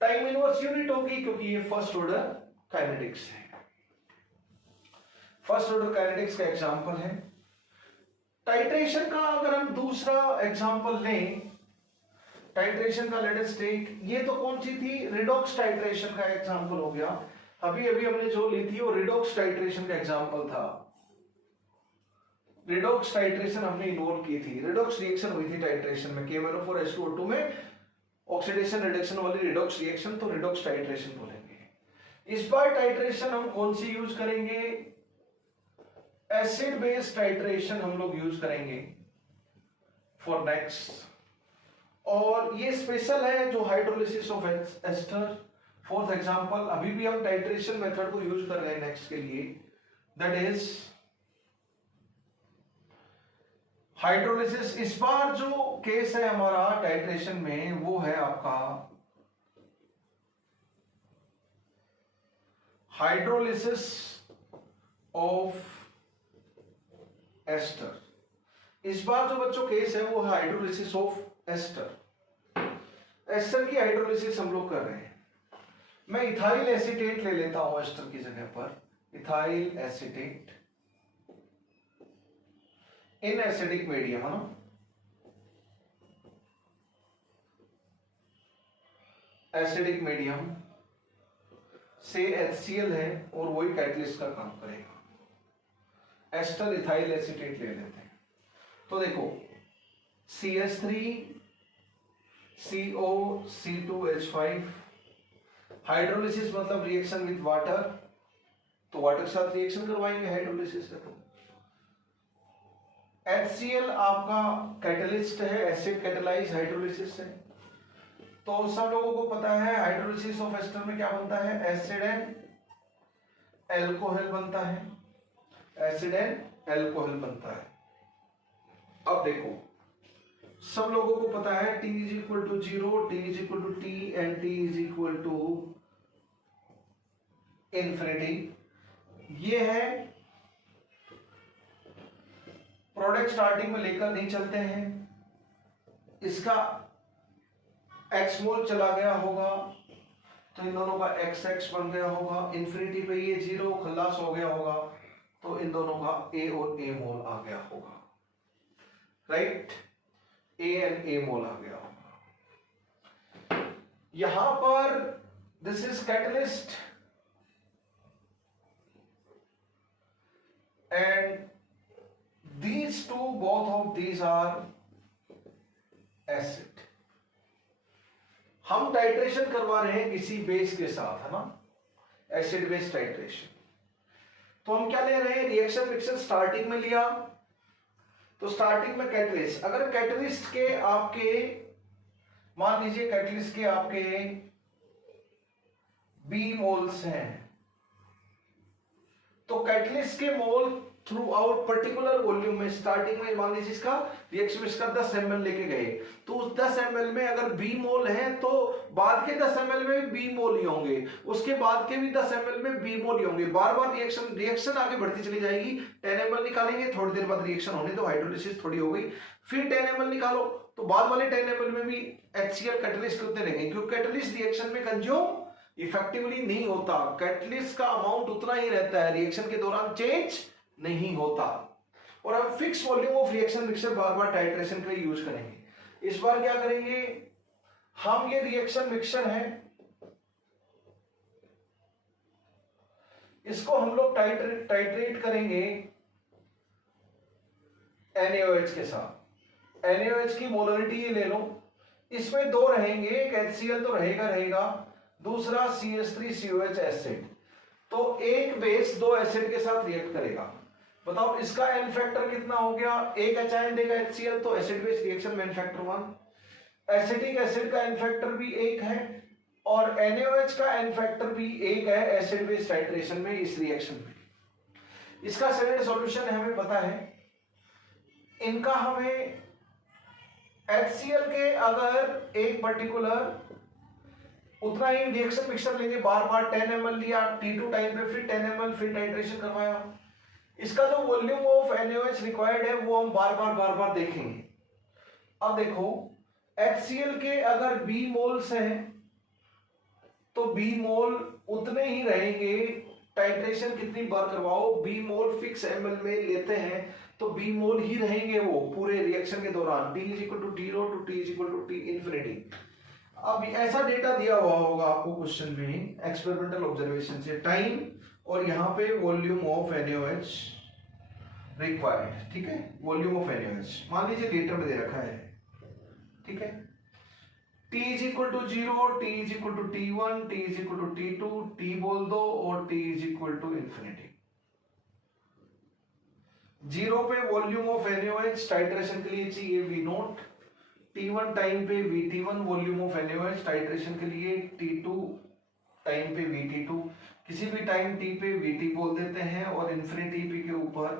टाइम इनवर्स यूनिट होगी क्योंकि ये फर्स्ट ऑर्डर काइनेटिक्स है। फर्स्ट ऑर्डर काइनेटिक्स का एग्जांपल है। टाइट्रेशन का अगर हम दूसरा एग्जांपल लें, टाइट्रेशन का लेट अस टेक, ये तो कौन सी थी, रिडॉक्स टाइट्रेशन का एग्जांपल हो गया। अभी अभी हमने जो ली थी वो रिडॉक्स टाइट्रेशन का एग्जांपल था। रिडॉक्स टाइट्रेशन हमने इन्वॉल्व की थी, रिडॉक्स रिएक्शन हुई थी टाइट्रेशन में, KMnO4 H2O2 में ऑक्सीडेशन रिडक्शन वाली रिडॉक्स रिएक्शन, तो रिडॉक्स टाइट्रेशन बोलेंगे। इस बार टाइट्रेशन हम कौन सी यूज करेंगे, एसिड बेस टाइट्रेशन हम लोग यूज करेंगे फॉर नेक्स्ट। और ये स्पेशल है जो hydrolysis of ester. Fourth example, अभी भी हम टाइट्रेशन मेथड को यूज कर रहे हैं नेक्स्ट के लिए, दैट इज हाइड्रोलिसिस। इस बार जो केस है हमारा टाइट्रेशन में वो है आपका हाइड्रोलिसिस ऑफ एस्टर। इस बार जो बच्चों केस है वो है हाइड्रोलिसिस ऑफ एस्टर। एस्टर की हाइड्रोलिसिस हम लोग कर रहे हैं। मैं इथाइल एसीटेट ले लेता हूं एस्टर की जगह पर, ethyl acetate in acidic medium, है ना। एसिडिक मीडियम से HCl है और वही कैटलिस्ट का काम करेगा। एस्टर इथाइल एसीटेट ले लेते हैं, तो देखो CH3 CO C2H5, हाइड्रोलिसिस मतलब रिएक्शन विद वाटर, तो वाटर के साथ रिएक्शन करवाएंगे हाइड्रोलिसिस है। तो HCl आपका कैटलिस्ट है, एसिड कैटलाइज हाइड्रोलिसिस है। तो सब लोगों को पता है हाइड्रोलिसिस ऑफ एस्टर में क्या बनता है, एसिड एंड एल्कोहल बनता है, एसिड एंड एल्कोहल बनता है। अब देखो सब लोगों को पता है T is equal to 0, T is equal to T and T is equal to infinity. ये है प्रोडक्ट स्टार्टिंग में लेकर नहीं चलते हैं, इसका x मोल चला गया होगा तो इन दोनों का XX बन गया होगा, इन्फिनिटी पे ये 0 खल्लास हो गया होगा तो इन दोनों का A और A मोल आ गया होगा, राइट। A एंड A मोल आ गया होगा। यहां पर this is catalyst and these two, both of these are acid। हम टाइट्रेशन करवा रहे हैं किसी बेस के साथ, है ना, एसिड बेस टाइट्रेशन। तो हम क्या ले रहे हैं, रिएक्शन मिक्सर स्टार्टिंग में लिया, तो स्टार्टिंग में कैटलिस्ट, अगर कैटलिस्ट के आपके मान लीजिए कैटलिस्ट के आपके B मोल्स हैं, तो कैटलिस्ट के मोल थ्रू आउट पर्टिकुलर वॉल्यूम में स्टार्टिंग में मान लीजिए इसका रिएक्शन इसका 10 ml लेके गए, तो उस 10 ml में अगर B मोल है तो बाद के 10 ml में B मोल ही होंगे, उसके बाद के भी 10 ml में B मोल ही होंगे। बार बार रिएक्शन आगे बढ़ती चली जाएगी। 10 ml निकालेंगे, थोड़ी देर बाद रिएक्शन होने दो, हाइड्रोलिसिस थोड़ी हो गई, फिर 10 ml निकालो तो बाद वाले 10 ml में भी HCl कैटलिस्ट होते रहेंगे, क्योंकि कैटलिस्ट रिएक्शन में कंज्यूम इफेक्टिवली नहीं होता, कैटलिस्ट का अमाउंट उतना ही रहता है, रिएक्शन के दौरान चेंज नहीं होता। और हम fix volume of reaction mixer bar bar titration के लिए यूज करेंगे। इस बार क्या करेंगे हम, ये रिएक्शन मिक्सर है, इसको हम लोग टाइट्रेट करेंगे NaOH के साथ। NaOH की मोलरिटी ये ले लो, इसमें दो रहेंगे, एक HCl तो रहेगा, दूसरा CH3COH एसिड, तो एक बेस दो एसिड के साथ रिएक्ट करेगा। बताओ इसका n फैक्टर कितना हो गया, एक H देगा HCl, तो एसिड बेस रिएक्शन में n फैक्टर 1, एसिटिक एसिड का एन फैक्टर भी 1 है और NaOH का एन फैक्टर भी 1 है एसिड बेस टाइट्रेशन में इस रिएक्शन में। इसका स्टैंडर्ड सॉल्यूशन हमें पता है। इनका हमें HCl के अगर एक पर्टिकुलर उतना ही रिएक्शन मिक्सर लेंगे, बार बार 10 ml लिया T2 टाइम पे, फिर 10 ml, फिर टाइट्रेशन करवाया, इसका जो वॉल्यूम ऑफ NaOH रिक्वायर्ड है वो हम बार बार देखेंगे। अब देखो HCl के अगर B मोल्स हैं तो B मोल उतने ही रहेंगे, टाइट्रेशन कितनी बार करवाओ B मोल फिक्स ml में लेते हैं तो B मोल ही रहेंगे वो पूरे रिएक्शन के दौरान, T = T0 to T = T infinity। अब ऐसा डेटा दिया हुआ होगा आपको क्वेश्चन में एक्सपेरिमेंटल ऑब्जर्वेशन से, टाइम और यहाँ पे वॉल्यूम ऑफ NaOH रिक्वायर्ड, ठीक है, वॉल्यूम ऑफ NaOH मान लीजिए लीटर में दे रखा है, ठीक है, T = 0, T = T1, T = T2, T बोल दो और T = इंफिनिटी। 0 पे वॉल्यूम ऑफ NaOH टाइट्रेशन के लिए चाहिए V0, T1 टाइम पे VT1 volume of NaOH titration के लिए, T2 टाइम पे VT2, किसी भी टाइम T पे VT बोल देते हैं और इन्फिनिटी P के ऊपर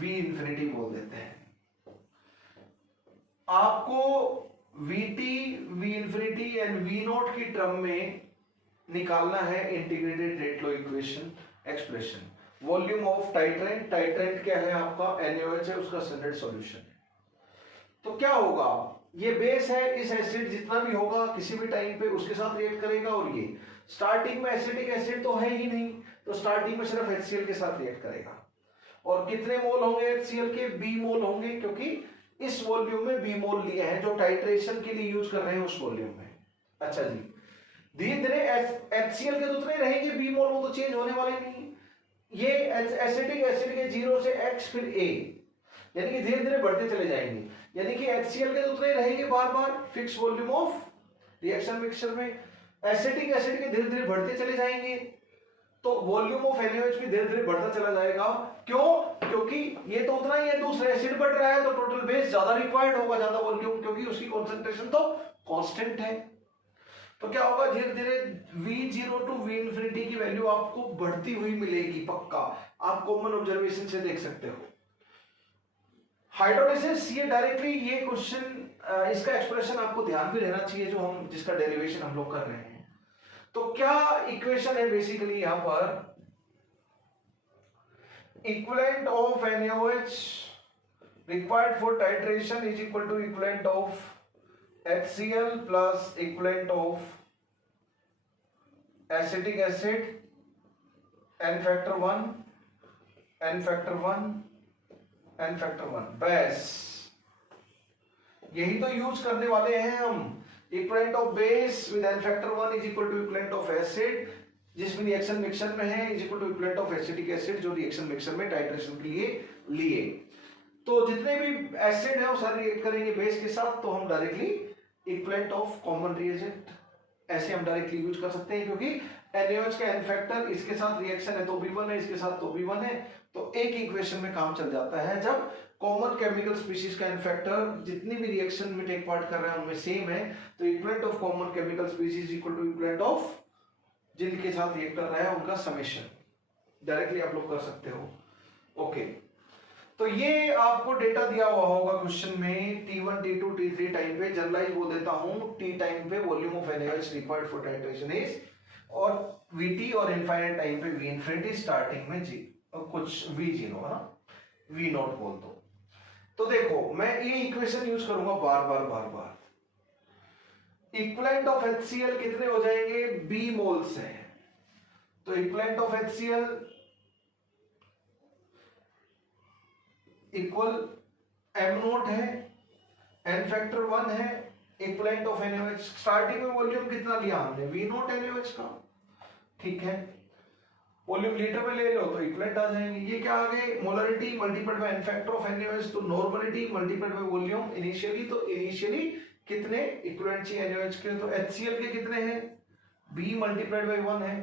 V इंफिनिटी बोल देते हैं। आपको VT, V infinity and V0 की टर्म में निकालना है integrated rate law equation expression. Volume of titrant, titrant क्या है आपका NaOH है, उसका स्टैंडर्ड सॉल्यूशन है। तो क्या होगा, ये बेस है, इस एसिड जितना भी होगा किसी भी टाइम पे उसके साथ रिएक्ट करेगा, और ये स्टार्टिंग में एसिडिक एसिड तो है ही नहीं तो स्टार्टिंग में सिर्फ HCl के साथ रिएक्ट करेगा। और कितने मोल होंगे HCl के? B मोल होंगे, क्योंकि इस वॉल्यूम में B मोल लिए हैं जो टाइट्रेशन के लिए यूज कर रहे हैं उस वॉल्यूम में। अच्छा जी, धीरे धीरे HCl के तो उतने रहेंगे B मोल, वो तो चेंज होने वाले नहीं। ये एसिडिक एसिड के 0 से X फिर A, यानी कि धीरे धीरे बढ़ते चले जाएंगे, यानी कि HCl के उतने रहेंगे बार बार fix volume of reaction mixture में, एसिटिक एसिड के धीरे धीरे बढ़ते चले जाएंगे तो वॉल्यूम ऑफ NaOH भी धीरे धीरे बढ़ता चला जाएगा। क्यों? क्योंकि ये तो उतना ही है, दूसरा एसिड बढ़ रहा है तो टोटल बेस ज्यादा रिक्वायर्ड होगा, ज्यादा वॉल्यूम, क्योंकि उसकी कॉन्सेंट्रेशन तो कांस्टेंट है। तो क्या होगा, धीरे धीरे V0 to V इंफिनिटी की वैल्यू आपको बढ़ती हुई मिलेगी, पक्का, आप कॉमन ऑब्जर्वेशन से देख सकते हो। हाइड्रोलिसिस, ये डायरेक्टली ये क्वेश्चन, इसका एक्सप्रेशन आपको ध्यान भी रहना चाहिए जो हम जिसका डेरिवेशन हम लोग कर रहे हैं। तो क्या इक्वेशन है बेसिकली यहां पर, equivalent of NaOH required for titration is equal to equivalent of HCl plus equivalent of acetic acid n factor 1 n factor 1 n factor 1, बस यही तो यूज करने वाले हैं हम। Equivalent of base with n factor 1 is equal to equivalent of acid जिसमें रिएक्शन मिक्सर में है is equal to equivalent of acetic acid जो रिएक्शन मिक्सर में टाइट्रेशन के लिए लिए। तो जितने भी एसिड है वो सारे रिएक्ट करेंगे बेस के साथ, तो हम directly equivalent of common reagent ऐसे हम डायरेक्टली यूज कर सकते हैं, क्योंकि NaOH का n फैक्टर इसके साथ रिएक्शन है तो B1 है, इसके साथ तो B1 है, तो एक इक्वेशन में काम चल जाता है। जब कॉमन केमिकल स्पीशीज का n फैक्टर जितनी भी रिएक्शन में टेक पार्ट कर रहे हैं उनमें सेम है, तो equivalent of common chemical species equal to equivalent of जिनके साथ रिएक्ट कर रहा है उनका समेशन, डायरेक्टली आप लोग कर सकते हो। ओके, तो ये आपको डेटा दिया हुआ होगा क्वेश्चन में, T1 T2 T3 टाइम पे, जनरलाइज बोल देता हूं, T टाइम पे volume of NaOH required for titration is, और VT और इनफाइनाइट टाइम पे V इंफिनिटी, स्टार्टिंग में G और कुछ V0 है ना, V0 बोल दो। तो देखो मैं ये इक्वेशन यूज करूंगा बार बार। इक्विवेलेंट ऑफ HCl कितने हो जाएंगे, B मोल्स है, तो equivalent of HCl equal M0 है, n फैक्टर 1 है, इक्विवेलेंट ऑफ NaOH, स्टार्टिंग में वॉल्यूम कितना लिया हमने, V0 NaOH का, ठीक है, वॉल्यूम लीटर में ले लो तो इक्विवेलेंट आ जाएंगे। ये क्या आ गए, molarity multiplied by n factor of NaOH, तो normality multiplied by volume initially, तो इनिशियली कितने इक्विवेलेंट चाहिए NaOH के, तो HCl के कितने हैं, B मल्टीप्लाइड बाय 1 है,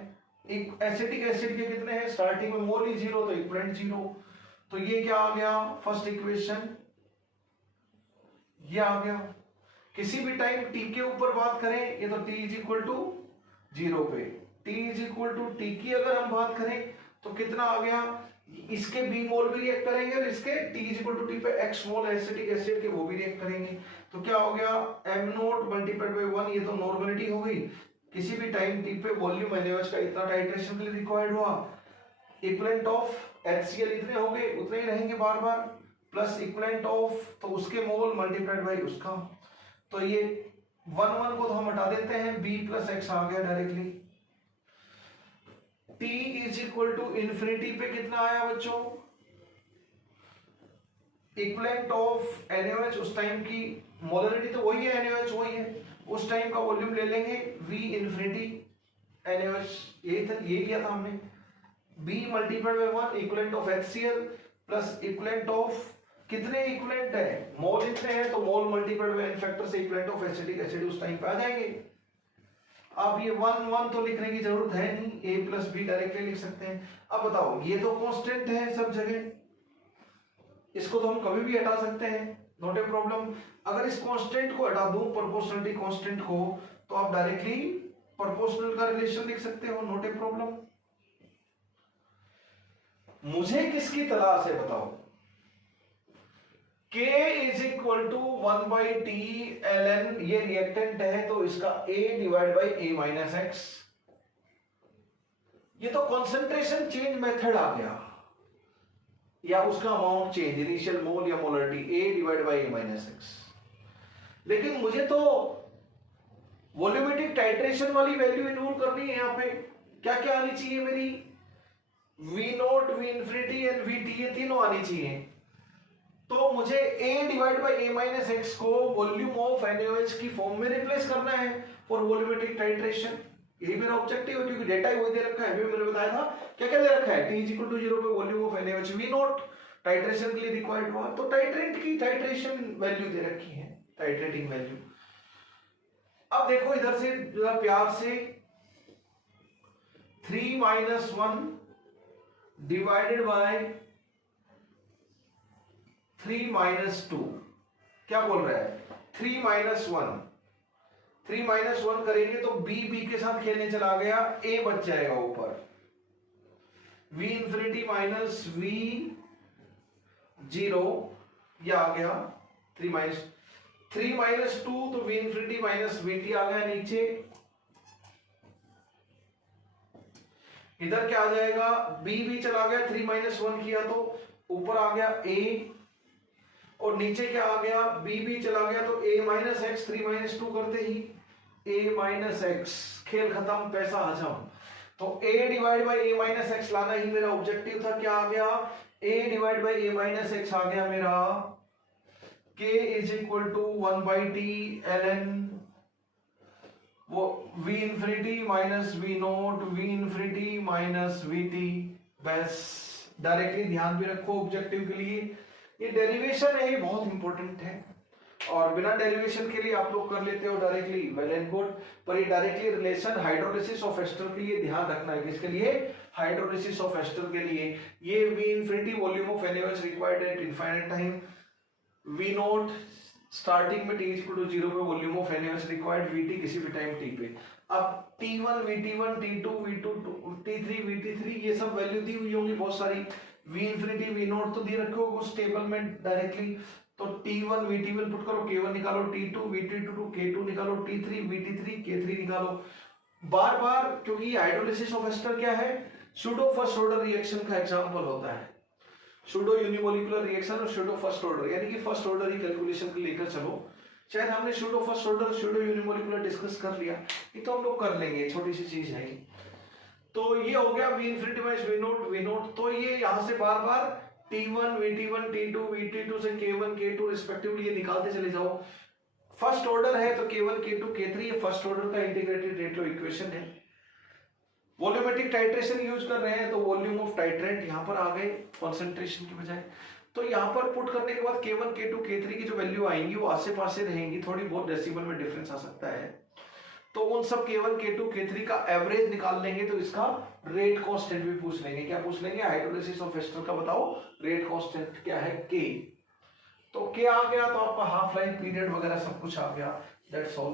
एसिटिक एसिड के कितने हैं, स्टार्टिंग में मोल ही 0 तो इक्विवेलेंट 0, तो ये क्या आ गया, फर्स्ट इक्वेशन ये आ गया, किसी भी टाइम टी के ऊपर बात करें, ये तो टी इज इक्वल टू 0 पे, T is equal to T की अगर हम बात करें तो कितना आ गया, इसके बी मोल भी रिएक्ट करेंगे और इसके T is equal to T पे एक्स मोल एसिटिक एसिड के वो भी रिएक्ट करेंगे। तो क्या हो गया, एम नोट मल्टीप्लाइड बाय 1, ये तो नॉर्मलिटी हो गई। किसी भी टाइम टी पे वॉल्यूम एनएच का इतना टाइट्रेशन के लिए रिक्वायर्ड हुआ, इक्विवेलेंट ऑफ HCl इतने हो गए, उतने ही रहेंगे बार बार, प्लस इक्विवेलेंट ऑफ तो उसके मोल मल्टीप्लाइड बाय उसका। तो ये 1 1 को तो हम हटा देते हैं, b प्लस एक्स आ गया directly. t is equal to infinity पे कितना आया बच्चों, इक्विवेलेंट ऑफ NaOH, उस टाइम की मोलरिटी तो वही है, NaOH वही है, उस टाइम का वॉल्यूम ले लेंगे v इन्फिनिटी NaOH, ये लिया था हमने, b multiplied by 1 equivalent of HCl plus equivalent of, कितने इक्विवेलेंट है, मोल इतने हैं तो मोल मल्टीप्लाइड बाय n फैक्टर से इक्विवेलेंट ऑफ एसिटिक एसिड उस टाइम पे आ जाएंगे। अब ये 1 1 तो लिखने की जरूरत है नहीं, a प्लस बी डायरेक्टली लिख सकते हैं। अब बताओ, ये तो कांस्टेंट है सब जगह, इसको तो हम कभी भी हटा सकते हैं, नॉट ए प्रॉब्लम। अगर इस कांस्टेंट को हटा दूं, प्रोपोर्शनलिटी कांस्टेंट को, तो आप डायरेक्टली प्रोपोर्शनल का रिलेशन लिख सकते हो, नॉट ए प्रॉब्लम। मुझे किसकी तलाश है बताओ, K is equal to 1 by T ln, ये रिएक्टेंट है तो इसका A divide by A minus x, ये तो कॉन्सेंट्रेशन चेंज मेथड आ गया, या उसका अमाउंट चेंज, इनिशियल मोल या molarity, A divide by A minus x. लेकिन मुझे तो वॉल्यूमेट्रिक टाइट्रेशन वाली वैल्यू इन्वॉल्व करनी है, यहाँ पे क्या क्या आनी चाहिए मेरी, V naught, V infinity and VT, ये तीनों आनी चाहिए। तो मुझे A divide by A minus x को वॉल्यूम ऑफ NaOH की फॉर्म में रिप्लेस करना है फॉर वॉल्यूमेट्रिक टाइट्रेशन, यही मेरा ऑब्जेक्टिव है, क्योंकि डेटा ही वही दे रखा है, अभी मैंने बताया था क्या क्या दे रखा है, T इज इक्वल टू 0 पे volume of NaOH, V note titration के लिए रिक्वायर्ड हुआ, तो टाइट्रेंट की टाइट्रेशन वैल्यू दे रखी है, टाइट्रेटिंग वैल्यू। अब देखो इधर से जरा प्यार से, 3 माइनस 1 डिवाइडेड बाय 3 माइनस 2, क्या बोल रहा है, 3 माइनस 1, 3 माइनस 1 करेंगे तो b के साथ खेलने चला गया, a बच जाएगा ऊपर, v इंफिनिटी माइनस v 0, ये आ गया 3 माइनस 2, तो v इंफिनिटी माइनस vt आ गया नीचे, इधर क्या आ जाएगा, b भी चला गया, 3 माइनस 1 किया तो ऊपर आ गया a, और नीचे क्या आ गया, b भी चला गया तो a माइनस एक्स, 3 माइनस 2 करते ही a माइनस एक्स, खेल खत्म, पैसा हजम। तो a divide by a minus x लाना ही मेरा ऑब्जेक्टिव था, क्या आ गया, a divide by a minus x आ गया मेरा, k is equal to 1 by T ln वो v infinity minus v naught, v infinity minus vt, बस डायरेक्टली ध्यान भी रखो ऑब्जेक्टिव के लिए, ये डेरिवेशन है, ये बहुत इंपॉर्टेंट है, और बिना डेरिवेशन के लिए आप लोग कर लेते हो डायरेक्टली, वेल एंड गुड, पर ये directly relation hydrolysis of ester के लिए ध्यान रखना है, किसके लिए, हाइड्रोलिसिस ऑफ एस्टर के लिए। ये v infinity volume of NaOH required at infinite time, v note starting में t इक्वल टू 0 पे volume of NaOH required, vt किसी भी टाइम t पे। अब t1 vt1 t2 v2 t3 vt3, ये सब वैल्यू दी हुई होंगी बहुत सारी, v इंफिनिटी v नोट तो दे रखे होगे उस टेबल में डायरेक्टली, तो t1 vt1 पुट करो, k1 निकालो, t2 vt2 k2 निकालो, t3 vt3 k3 निकालो, बार बार, क्योंकि हाइड्रोलिसिस ऑफ एस्टर क्या है, सूडो फर्स्ट ऑर्डर रिएक्शन का एग्जांपल होता है, सूडो यूनिमोलिकुलर रिएक्शन और सूडो फर्स्ट ऑर्डर, यानी कि फर्स्ट ऑर्डर ही कैलकुलेशन को लेकर चलो। शायद हमने pseudo first order, pseudo unimolecular discuss कर लिया, ये तो हम लोग कर लेंगे, छोटी सी चीज है। तो ये हो गया v infinity minus v note, तो ये यहां से बार बार t1 vt1 t2 vt2 से k1 k2 रिस्पेक्टिवली ये निकालते चले जाओ। फर्स्ट ऑर्डर है तो k1 k2 k3, ये फर्स्ट ऑर्डर का इंटीग्रेटेड रेट लो इक्वेशन है। वॉल्यूमेट्रिक टाइट्रेशन यूज कर रहे हैं तो वॉल्यूम ऑफ टाइट्रेंट यहां पर आ गए कॉन्सेंट्रेशन की बजाय, तो यहां पर पुट करने के बाद k1 k2 k3 की जो वैल्यू आएंगी वो आसे पासे रहेंगी, थोड़ी बहुत डेसिमल में डिफरेंस आ सकता है, तो उन सब k1 k2 k3 का एवरेज निकाल लेंगे, तो इसका रेट कांस्टेंट भी पूछ लेंगे। क्या पूछ लेंगे, हाइड्रोलिसिस ऑफ एस्टर का बताओ रेट कांस्टेंट क्या है, k। तो क्या आ गया, तो आपका हाफ लाइफ पीरियड वगैरह सब कुछ आ गया। That's all,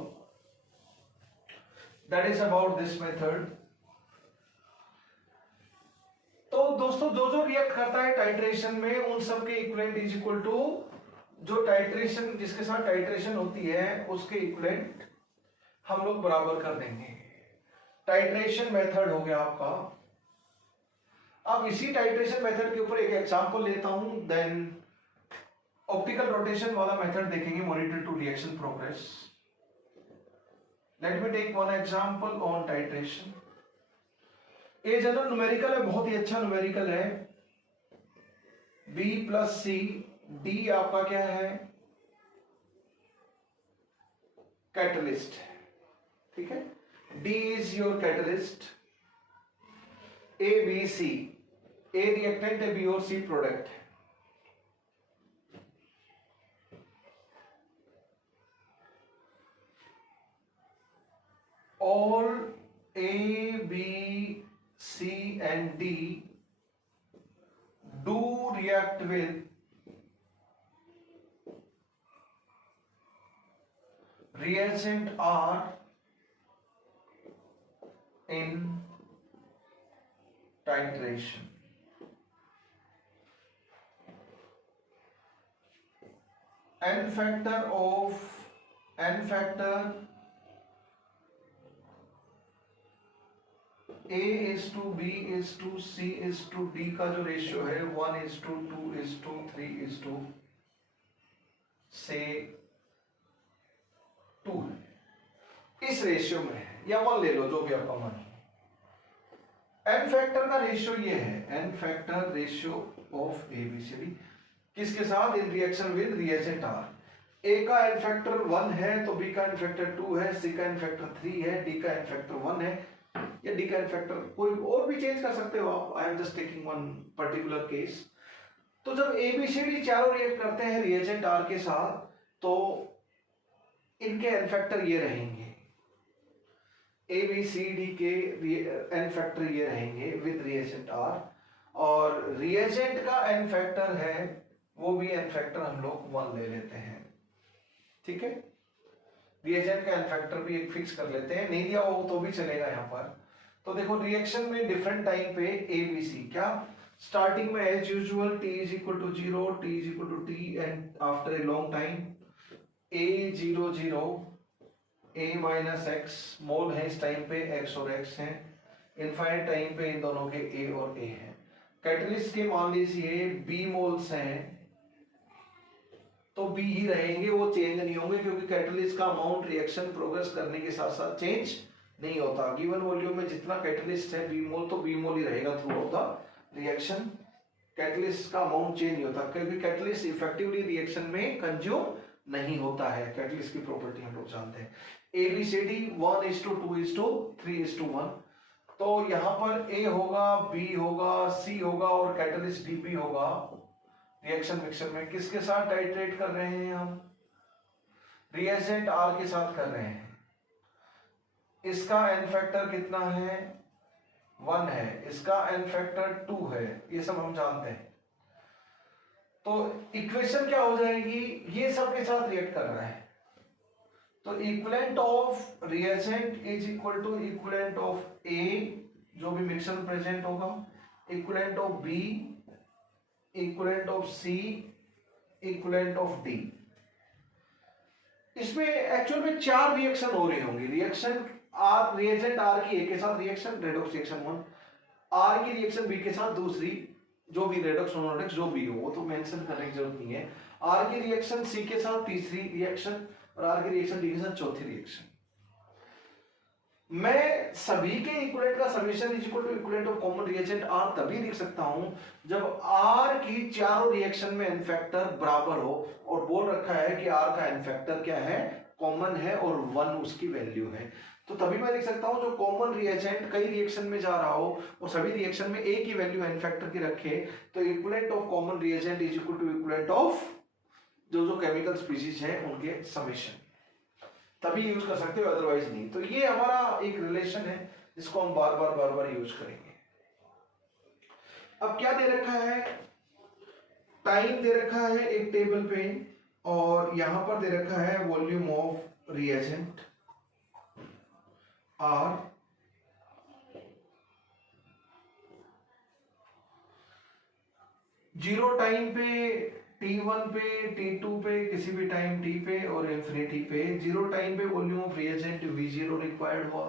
that is about this method. तो दोस्तों जो जो रिएक्ट करता है टाइट्रेशन में उन सब के इक्विवेलेंट इज इक्वल टू, जो टाइट्रेशन जिसके साथ टाइट्रेशन होती है उसके इक्विवेलेंट हम लोग बराबर कर देंगे। टाइट्रेशन मेथड हो गया आपका। अब इसी टाइट्रेशन मेथड के ऊपर एक एग्जांपल लेता हूं, देन ऑप्टिकल रोटेशन वाला मेथड देखेंगे, monitor to reaction progress. Let me take one example on titration. ये जनरल न्यूमेरिकल है, बहुत ही अच्छा न्यूमेरिकल है। B प्लस C, D आपका क्या है, कैटलिस्ट, ठीक है। D is your catalyst, A B C, A reactant है, B और C प्रोडक्ट है। All A, B, C and D do react with reagent R in titration. N factor A is to B is to C is to D का जो रेशियो है 1:2:3:2 से 2 है, इस रेशियो में है, या 1 ले लो जो भी आपका मन है। एन फैक्टर का रेशियो ये है, N factor ratio of ABCD किसके साथ, in reaction with reagent R। A का एन फैक्टर 1 है तो B का एन फैक्टर 2 है, C का एन फैक्टर 3 है, D का एन फैक्टर 1 है, या D का एन फैक्टर कोई और भी चेंज कर सकते हो आप। I am just taking one particular case. तो जब ABCD चारों रिएक्ट करते हैं रिएजेंट R के साथ, तो इनके एन फैक्टर ये रहेंगे, ABCD के एन फैक्टर ये रहेंगे विद रिएजेंट R, और रिएजेंट का एन फैक्टर है वो भी एन फैक्टर हम लोग 1 ले लेते हैं, ठीक है। रिएजेंट का एन फैक्टर भी एक फिक्स कर लेते हैं, नहीं दिया हो तो भी चलेगा यहाँ पर। तो देखो रिएक्शन में डिफरेंट टाइम पे ABC क्या, स्टार्टिंग में as usual T is equal to 0, T is equal to T, and after a long time A00 A minus x, mole है इस टाइम पे x और x है, इनफाइनाइट टाइम पे इन दोनों के A और A है। कैटलिस्ट के मान लीजिए B मोल्स हैं तो B ही रहेंगे, वो चेंज नहीं होंगे, क्योंकि कैटलिस्ट का अमाउंट रिएक्शन प्रोग्रेस करने के साथ साथ चेंज नहीं होता। गिवन वॉल्यूम में जितना कैटलिस्ट है B मोल, तो B मोल ही रहेगा through out the reaction. Catalyst का अमाउंट चेंज नहीं होता, क्योंकि कैटलिस्ट इफेक्टिवली रिएक्शन में कंज्यूम नहीं होता है। कैटलिस्ट की प्रॉपर्टी हम लोग जानते हैं। ABCD 1:2:3:1, तो यहाँ पर A होगा, B होगा, C होगा और कैटलिस्ट DB होगा। रिएक्शन मिक्सर में किसके साथ टाइट्रेट कर रहे हैं हम, रिएजेंट R के साथ कर रहे हैं। इसका एन फैक्टर कितना है, 1 है, इसका एन फैक्टर 2 है, ये सब हम जानते हैं। तो इक्वेशन क्या हो जाएगी, ये सब के साथ रिएक्ट कर रहा है, तो equivalent of reagent is equal to equivalent of A जो भी मिक्सर में प्रेजेंट होगा, equivalent of B, equivalent of C, equivalent of D। इसमें एक्चुअल में 4 रिएक्शन हो रही होंगी। रिएक्शन R, रिएजेंट R की A के साथ रिएक्शन, रेडॉक्स रिएक्शन 1, R की रिएक्शन B के साथ दूसरी, जो भी रेडॉक्स मोनोडॉक्स जो भी हो वो तो मेंशन करने की जरूरत नहीं है। R की रिएक्शन C के साथ तीसरी रिएक्शन, और R की रिएक्शन D के साथ चौथी रिएक्शन। मैं सभी के इक्विवेलेंट का summation is equal to equivalent of common reagent R तभी लिख सकता हूं जब R की चारों रिएक्शन में एन फैक्टर बराबर हो, और बोल रखा है कि R का एन फैक्टर क्या है, कॉमन है, और 1 उसकी वैल्यू है। तो तभी मैं लिख सकता हूं जो कॉमन रिएजेंट कई रिएक्शन में जा रहा हो और सभी रिएक्शन में A की वैल्यू एन फैक्टर की रखे, तो equivalent of common reagent is equal to equivalent of जो केमिकल स्पीशीज है उनके समेशन, तभी यूज कर सकते हो, अदरवाइज नहीं। तो ये हमारा एक रिलेशन है जिसको हम बार बार यूज करेंगे। अब क्या दे रखा है, टाइम दे रखा है एक टेबल पे और यहां पर दे रखा है volume of reagent R, zero time पे T1 पे, T2 पे, किसी भी टाइम T पे और इंफिनिटी पे, जीरो टाइम पे volume of reagent V0 required हुआ,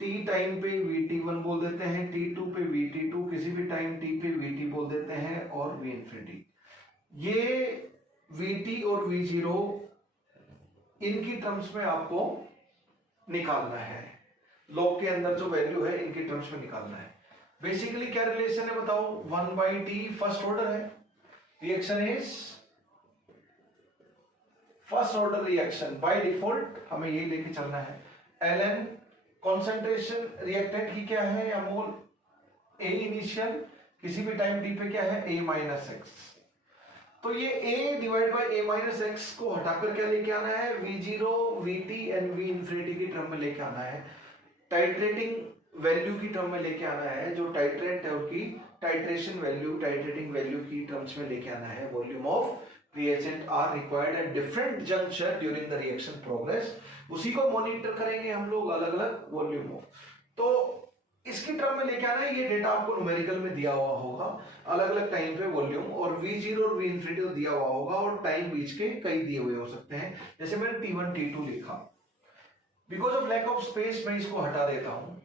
T टाइम पे VT1 बोल देते हैं, T2 पे VT2, किसी भी टाइम T पे VT बोल देते हैं और V इंफिनिटी। ये VT और V0 इनकी टर्म्स में आपको निकालना है, लॉग के अंदर जो वैल्यू है इनकी टर्म्स में निकालना है। बेसिकली क्या रिलेशन है बताओ, 1/t फर्स्ट ऑर्डर है, reaction is first order reaction, by default हमें यही लेके चलना है। ln कॉन्सेंट्रेशन रिएक्टेंट की क्या है, या मोल, A इनिशियल, किसी भी टाइम t पे क्या है, A माइनस एक्स। तो ये A divide by A minus x को हटाकर क्या लेके आना है, V0, VT and V infinity की टर्म में लेके आना है, टाइट्रेटिंग वैल्यू की टर्म में लेके आना है, जो टाइट्रेंट है उसकी टाइट्रेशन वैल्यू, टाइट्रेटिंग वैल्यू की टर्म्स में लेके आना है। Volume of reagent R required at different junction during the reaction progress, उसी को मॉनिटर करेंगे हम लोग, अलग अलग वॉल्यूम ऑफ। तो इसकी टर्म में लेके आना है, ये डेटा आपको न्यूमेरिकल में दिया हुआ होगा, अलग अलग टाइम पे वॉल्यूम, और V0 और V इंफिनिटी दिया हुआ होगा, और टाइम बीच के कई दिए हुए हो सकते हैं, जैसे मैंने T1 T2 लिखा। Because of lack of space मैं इसको हटा देता हूं।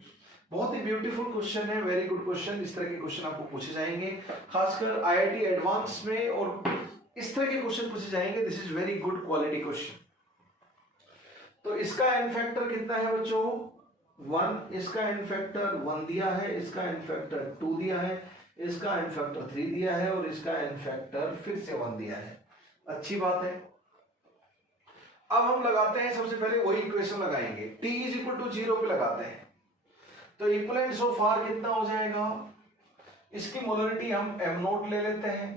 बहुत ही ब्यूटीफुल क्वेश्चन है, वेरी गुड क्वेश्चन। इस तरह के क्वेश्चन आपको पूछे जाएंगे, खासकर IIT एडवांस में, और इस तरह के क्वेश्चन पूछे जाएंगे। This is very good quality question. तो इसका एन फैक्टर कितना है बच्चों, 1, इसका एन फैक्टर 1 दिया है, इसका एन फैक्टर 2 दिया है, इसका एन फैक्टर 3 दिया है, और इसका एन फैक्टर फिर से 1 दिया है। अच्छी बात है। अब हम लगाते हैं, सबसे पहले वही इक्वेशन लगाएंगे, t इज इक्वल टू 0 पे लगाते हैं। तो इक्विवेलेंस ऑफ r कितना हो जाएगा, इसकी मोलरिटी हम m0 ले लेते हैं।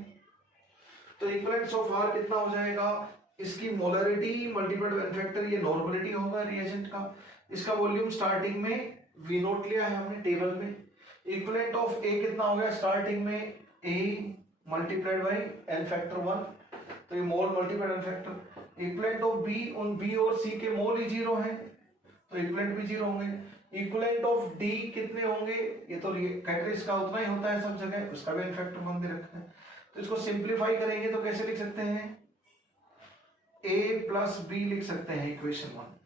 तो इक्विवेलेंस ऑफ r कितना हो जाएगा, इसकी मोलरिटी मल्टीप्लाइड बाय फैक्टर, ये नॉर्मलिटी होगा रिएजेंट का। इसका वॉल्यूम स्टार्टिंग में V0 लिया है हमने टेबल में। इक्विवेलेंट ऑफ A कितना हो गया स्टार्टिंग में, A multiplied by n factor 1, तो ये mole multiplied n factor. Equivalent of B, उन B और C के मोल ही 0 है, तो इक्विवेलेंट भी 0 होंगे। इक्विवेलेंट ऑफ D कितने होंगे, ये तो कैटलिस्ट का उतना ही होता है सब जगह, उसका भी n फैक्टर 1 दे रखा है। तो इसको सिंप्लीफाई करेंगे तो कैसे लिख सकते हैं, A प्लस B लिख सकते हैं इक्वेशन 1।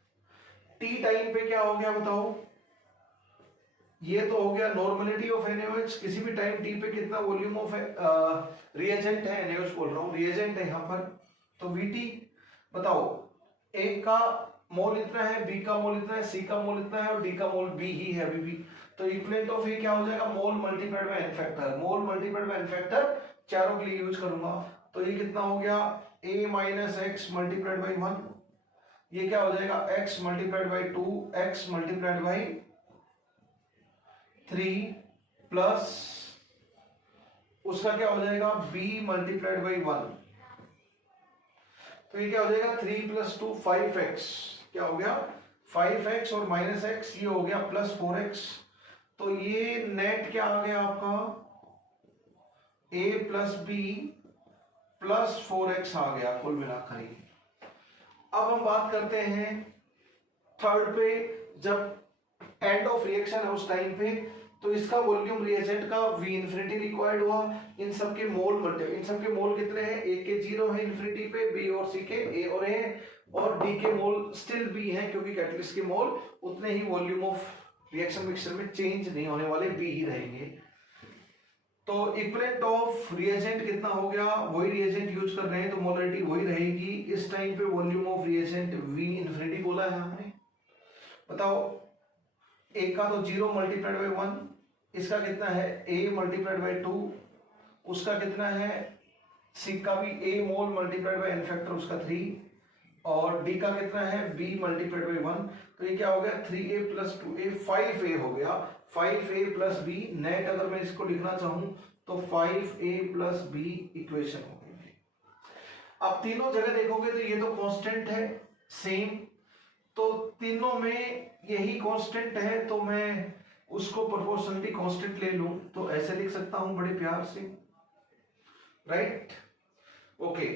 T टाइम पे क्या हो गया बताओ, ये तो हो गया नॉर्मलिटी ऑफ NaOH, किसी भी टाइम T पे कितना वॉल्यूम ऑफ रिएजेंट है, NaOH बोल रहा हूँ, रिएजेंट है यहाँ पर, तो VT बताओ, A का मोल इतना है, B का मोल इतना है, C का मोल इतना है, और D का मोल B ही है अभी भी। तो इक्विवेलेंट ऑफ A क्या हो जाएगा, mole multiplied by n factor, mole multiplied by n factor चारों के लिए यूज करूंगा। तो ये कितना हो गया, A minus x multiplied by 1, ये क्या हो जाएगा x multiplied by 2, x multiplied by 3 plus उसका क्या हो जाएगा b मल्टीप्लाइड बाई 1, तो ये क्या हो जाएगा 3 प्लस 2 5x, क्या हो गया 5x और माइनस x, ये हो गया प्लस 4x। तो ये नेट क्या आ गया आपका, a plus B plus 4x आ गया कुल मिलाकर ही। अब हम बात करते हैं थर्ड पे, जब एंड ऑफ रिएक्शन है उस टाइम पे, तो इसका वॉल्यूम रिएजेंट का V इंफिनिटी रिक्वायर्ड हुआ। इन सब के मोल मल्टीप्लाई, इन सब के मोल कितने हैं, A के 0 है इंफिनिटी पे, B और C के A और A, और D के मोल स्टिल B है, क्योंकि कैटलिस्ट के मोल उतने ही वॉल्यूम ऑफ रिएक्शन मिक्सचर में चेंज नहीं होने वाले, B ही रहेंगे। तो इक्विवेलेंट ऑफ रिएजेंट कितना हो गया, वही रिएजेंट यूज कर रहे हैं तो मोलरिटी वही रहेगी। इस टाइम पे volume of reagent V infinity बोला है हमने। बताओ A का तो 0 मल्टीप्लाइड बाई 1, इसका कितना है A मल्टीप्लाइड बाई 2, उसका कितना है C का भी A mole multiplied by n factor उसका 3, और D का कितना है B मल्टीप्लाइड बाई 1, तो ये क्या हो गया 3A प्लस 2A 5A हो गया, 5A प्लस B। नेट अगर मैं इसको लिखना चाहूं तो 5A प्लस B इक्वेशन हो गई। अब तीनों जगह देखोगे तो ये तो कांस्टेंट है सेम, तो तीनों में यही कांस्टेंट है, तो मैं उसको प्रोपोर्शनली कांस्टेंट ले लूं तो ऐसे लिख सकता हूं बड़े प्यार से, right. Okay,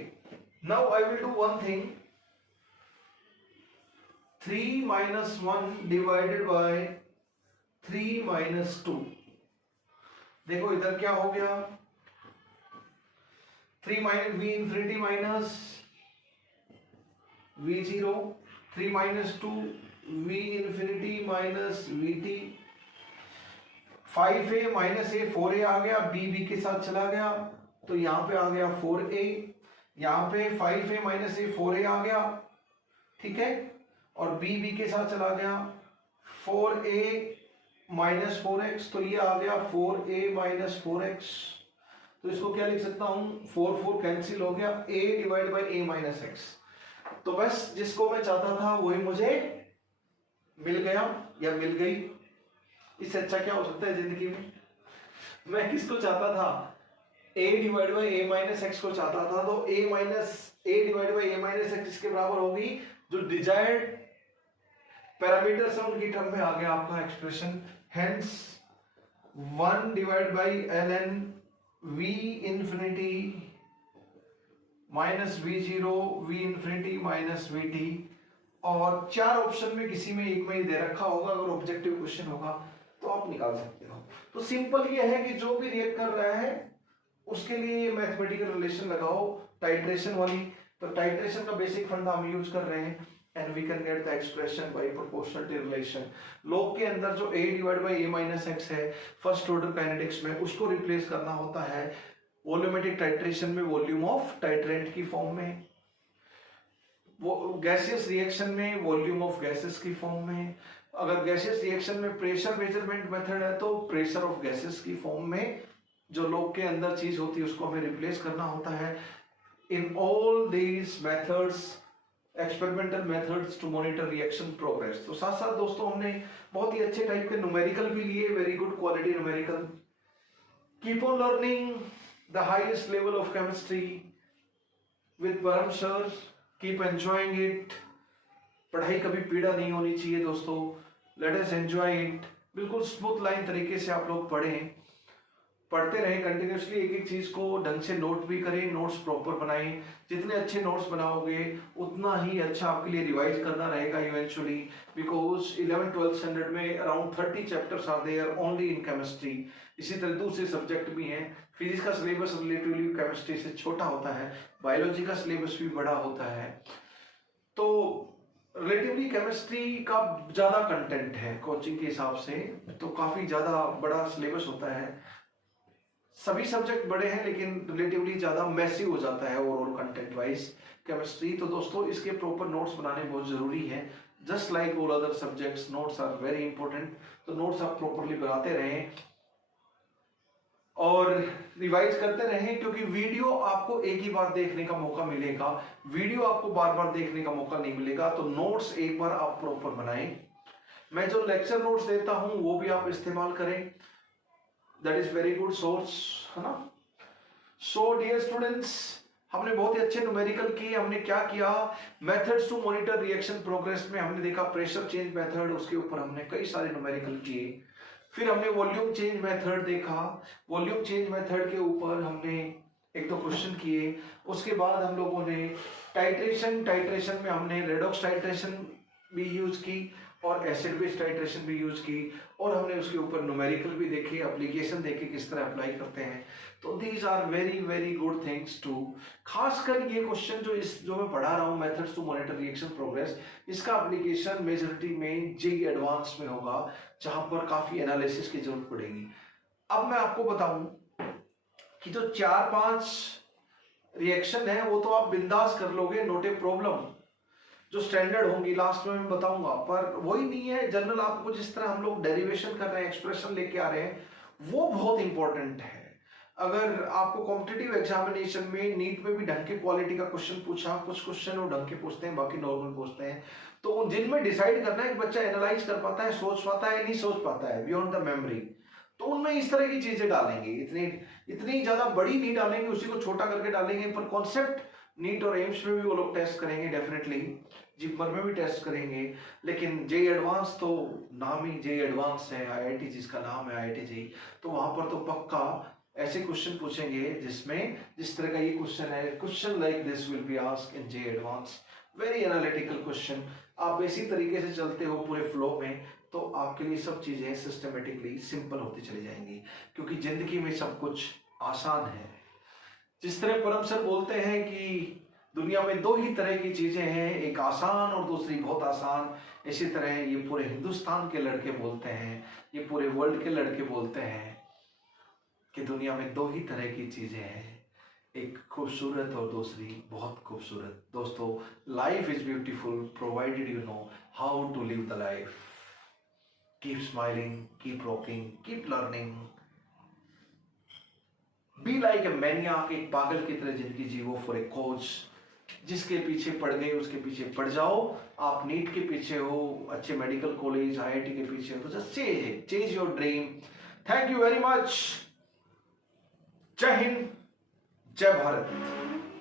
now I will do one thing, 3 minus 1 divided by 3 minus 2। देखो इधर क्या हो गया, 3 minus V infinity minus V zero, 3 minus 2 V infinity minus V T, 5a minus A 4a आ गया, बी के साथ चला गया तो यहां पे आ गया 4a, यहां पे 5a माइनस ए 4a आ गया, ठीक है, और बी के साथ चला गया 4a माइनस 4x, तो ये आ गया 4a माइनस 4x। तो इसको क्या लिख सकता हूं, 4 कैंसिल हो गया, a divide by a minus x. तो बस जिसको मैं चाहता था वही मुझे मिल गया या मिल गई। इससे अच्छा क्या हो सकता है जिंदगी में। मैं किसको चाहता था, a divide by a minus x को चाहता था, तो a divide by a minus x इसके बराबर होगी, जो डिजायर्ड पैरामीटर्स है उनकी टर्म में आ गया आपका expression. Hence 1 divide by ln v infinity minus V zero, we infinity minus V T, और 4 ऑप्शन में किसी में एक में ही दे रखा होगा, अगर ऑब्जेक्टिव क्वेश्चन होगा तो आप निकाल सकते हो। तो सिंपल ये है कि जो भी रिएक्ट कर रहा है उसके लिए मैथमेटिकल रिलेशन लगाओ, टाइट्रेशन वाली। तो टाइट्रेशन का बेसिक फंडा हम यूज कर रहे हैं, and we can get the expression by proportionality relation. Log के अंदर जो a divide by a minus x है फर्स्ट ऑर्डर काइनेटिक्स में, उसको रिप्लेस करना होता है वॉल्यूमेट्रिक टाइट्रेशन में वॉल्यूम ऑफ टाइट्रेंट की फॉर्म में, वो गैसियस रिएक्शन में वॉल्यूम ऑफ गैसेस की फॉर्म में, अगर गैसियस रिएक्शन में प्रेशर मेजरमेंट मेथड है तो प्रेशर ऑफ गैसेस की फॉर्म में जो लॉग के अंदर चीज होती है उसको हमें रिप्लेस करना होता है। In all these methods, experimental methods to monitor reaction progress. तो साथ साथ दोस्तों हमने बहुत ही अच्छे टाइप के न्यूमेरिकल भी लिए, very good quality numerical. Keep on learning the highest level of chemistry with परम सर, कीप एंजॉयिंग इट। पढ़ाई कभी पीड़ा नहीं होनी चाहिए दोस्तों, लेट अस एंजॉय इट। बिल्कुल स्मूथ लाइन तरीके से आप लोग पढ़ें, पढ़ते रहें कंटिन्यूसली, एक एक चीज को ढंग से नोट भी करें, नोट्स प्रॉपर बनाएं। जितने अच्छे नोट्स बनाओगे उतना ही अच्छा आपके लिए रिवाइज करना रहेगा इवेंचुअली, बिकॉज 11th-12th स्टैंडर्ड में around 30 chapters are there only in chemistry. इसी तरह दूसरे सब्जेक्ट भी हैं। फिजिक्स का सिलेबस रिलेटिवली केमिस्ट्री से छोटा होता है, बायोलॉजी का सिलेबस भी बड़ा होता है, तो रिलेटिवली केमिस्ट्री का ज्यादा कंटेंट है कोचिंग के हिसाब से, तो काफी ज्यादा बड़ा सिलेबस होता है। सभी सब्जेक्ट बड़े हैं लेकिन रिलेटिवली ज्यादा मैसिव हो जाता है ओवरऑल कंटेंट वाइज केमिस्ट्री। तो दोस्तों इसके प्रॉपर नोट्स बनाने बहुत जरूरी है, just like all other subjects notes are very important. तो नोट्स आप प्रॉपरली बनाते रहें और रिवाइज करते रहें, क्योंकि वीडियो आपको एक ही बार देखने का मौका मिलेगा, वीडियो आपको बार बार देखने का मौका नहीं मिलेगा। तो नोट्स एक बार आप प्रॉपर बनाएं। मैं जो लेक्चर नोट्स देता हूं वो भी आप इस्तेमाल करें, that is very good source, है ना। सो डियर स्टूडेंट्स, हमने बहुत ही अच्छे न्यूमेरिकल किए। हमने क्या किया, methods to monitor reaction progress में हमने देखा प्रेशर चेंज मेथड, उसके ऊपर हमने कई सारे न्यूमेरिकल किए। फिर हमने वॉल्यूम चेंज मेथड देखा, वॉल्यूम चेंज मेथड के ऊपर हमने एक दो क्वेश्चन किए। उसके बाद हम लोगों ने टाइट्रेशन में हमने रेडॉक्स टाइट्रेशन भी यूज की और एसिड बेस टाइट्रेशन भी यूज की, और हमने उसके ऊपर न्यूमेरिकल भी देखे, एप्लीकेशन देखे किस तरह अप्लाई करते हैं। तो these are very very good things to, खासकर ये क्वेश्चन जो मैं पढ़ा रहा हूँ methods to monitor reaction progress, इसका एप्लीकेशन मेजॉरिटी में जेईई एडवांस में होगा, जहां पर काफी एनालिसिस की जरूरत पड़ेगी। अब मैं आपको बताऊं कि जो 4-5 रिएक्शन है वो तो आप बिंदास कर लोगे, नोट ए प्रॉब्लम। जो स्टैंडर्ड होंगी लास्ट में मैं बताऊंगा, पर वही नहीं है जनरल। आपको जिस तरह हम लोग डेरिवेशन कर रहे हैं, एक्सप्रेशन लेके आ रहे हैं, वो बहुत इंपॉर्टेंट है। अगर आपको कॉम्पिटिटिव एग्जामिनेशन में नीट में भी ढंग के क्वालिटी का क्वेश्चन पूछा, कुछ क्वेश्चन वो ढंग के पूछते हैं, बाकी नॉर्मल पूछते हैं, तो जिनमें डिसाइड करना है कि बच्चा एनालाइज कर पाता है, सोच पाता है, नहीं सोच पाता है बियॉन्ड द मेमोरी, तो उनमें इस तरह की चीजें डालेंगे। इतनी ज्यादा बड़ी नहीं डालेंगे, उसी को छोटा करके डालेंगे, पर कॉन्सेप्ट नीट और एम्स में भी वो लोग टेस्ट करेंगे, डेफिनेटली जिपमर में भी टेस्ट करेंगे। लेकिन जेईई एडवांस तो नाम ही जेईई एडवांस है, आईआईटी जिसका नाम है आईआईटी जेईई, तो वहां पर तो पक्का ऐसे क्वेश्चन पूछेंगे जिसमें जिस तरह का ये क्वेश्चन है, question like this will be asked in J advance, very analytical question. आप इसी तरीके से चलते हो पूरे फ्लो में तो आपके लिए सब चीजें सिस्टमेटिकली सिंपल होती चली जाएंगी, क्योंकि जिंदगी में सब कुछ आसान है। जिस तरह परम सर बोलते हैं कि दुनिया में दो ही तरह की चीजें हैं, एक आसान और दूसरी बहुत आसान, इसी तरह ये पूरे हिंदुस्तान के लड़के बोलते हैं, ये पूरे वर्ल्ड के लड़के बोलते हैं कि दुनिया में दो ही तरह की चीजें हैं, एक खूबसूरत और दूसरी बहुत खूबसूरत। दोस्तों, life is beautiful provided you know how to live the life. Keep smiling, keep rocking, keep learning, be like a maniac, एक पागल की तरह जिंदगी जीवो फॉर ए कॉज। जिसके पीछे पड़ गए उसके पीछे पड़ जाओ। आप नीट के पीछे हो, अच्छे मेडिकल कॉलेज IIT के पीछे हो, तो just chase your dream. Thank you very much. जय हिंद, जय भारत।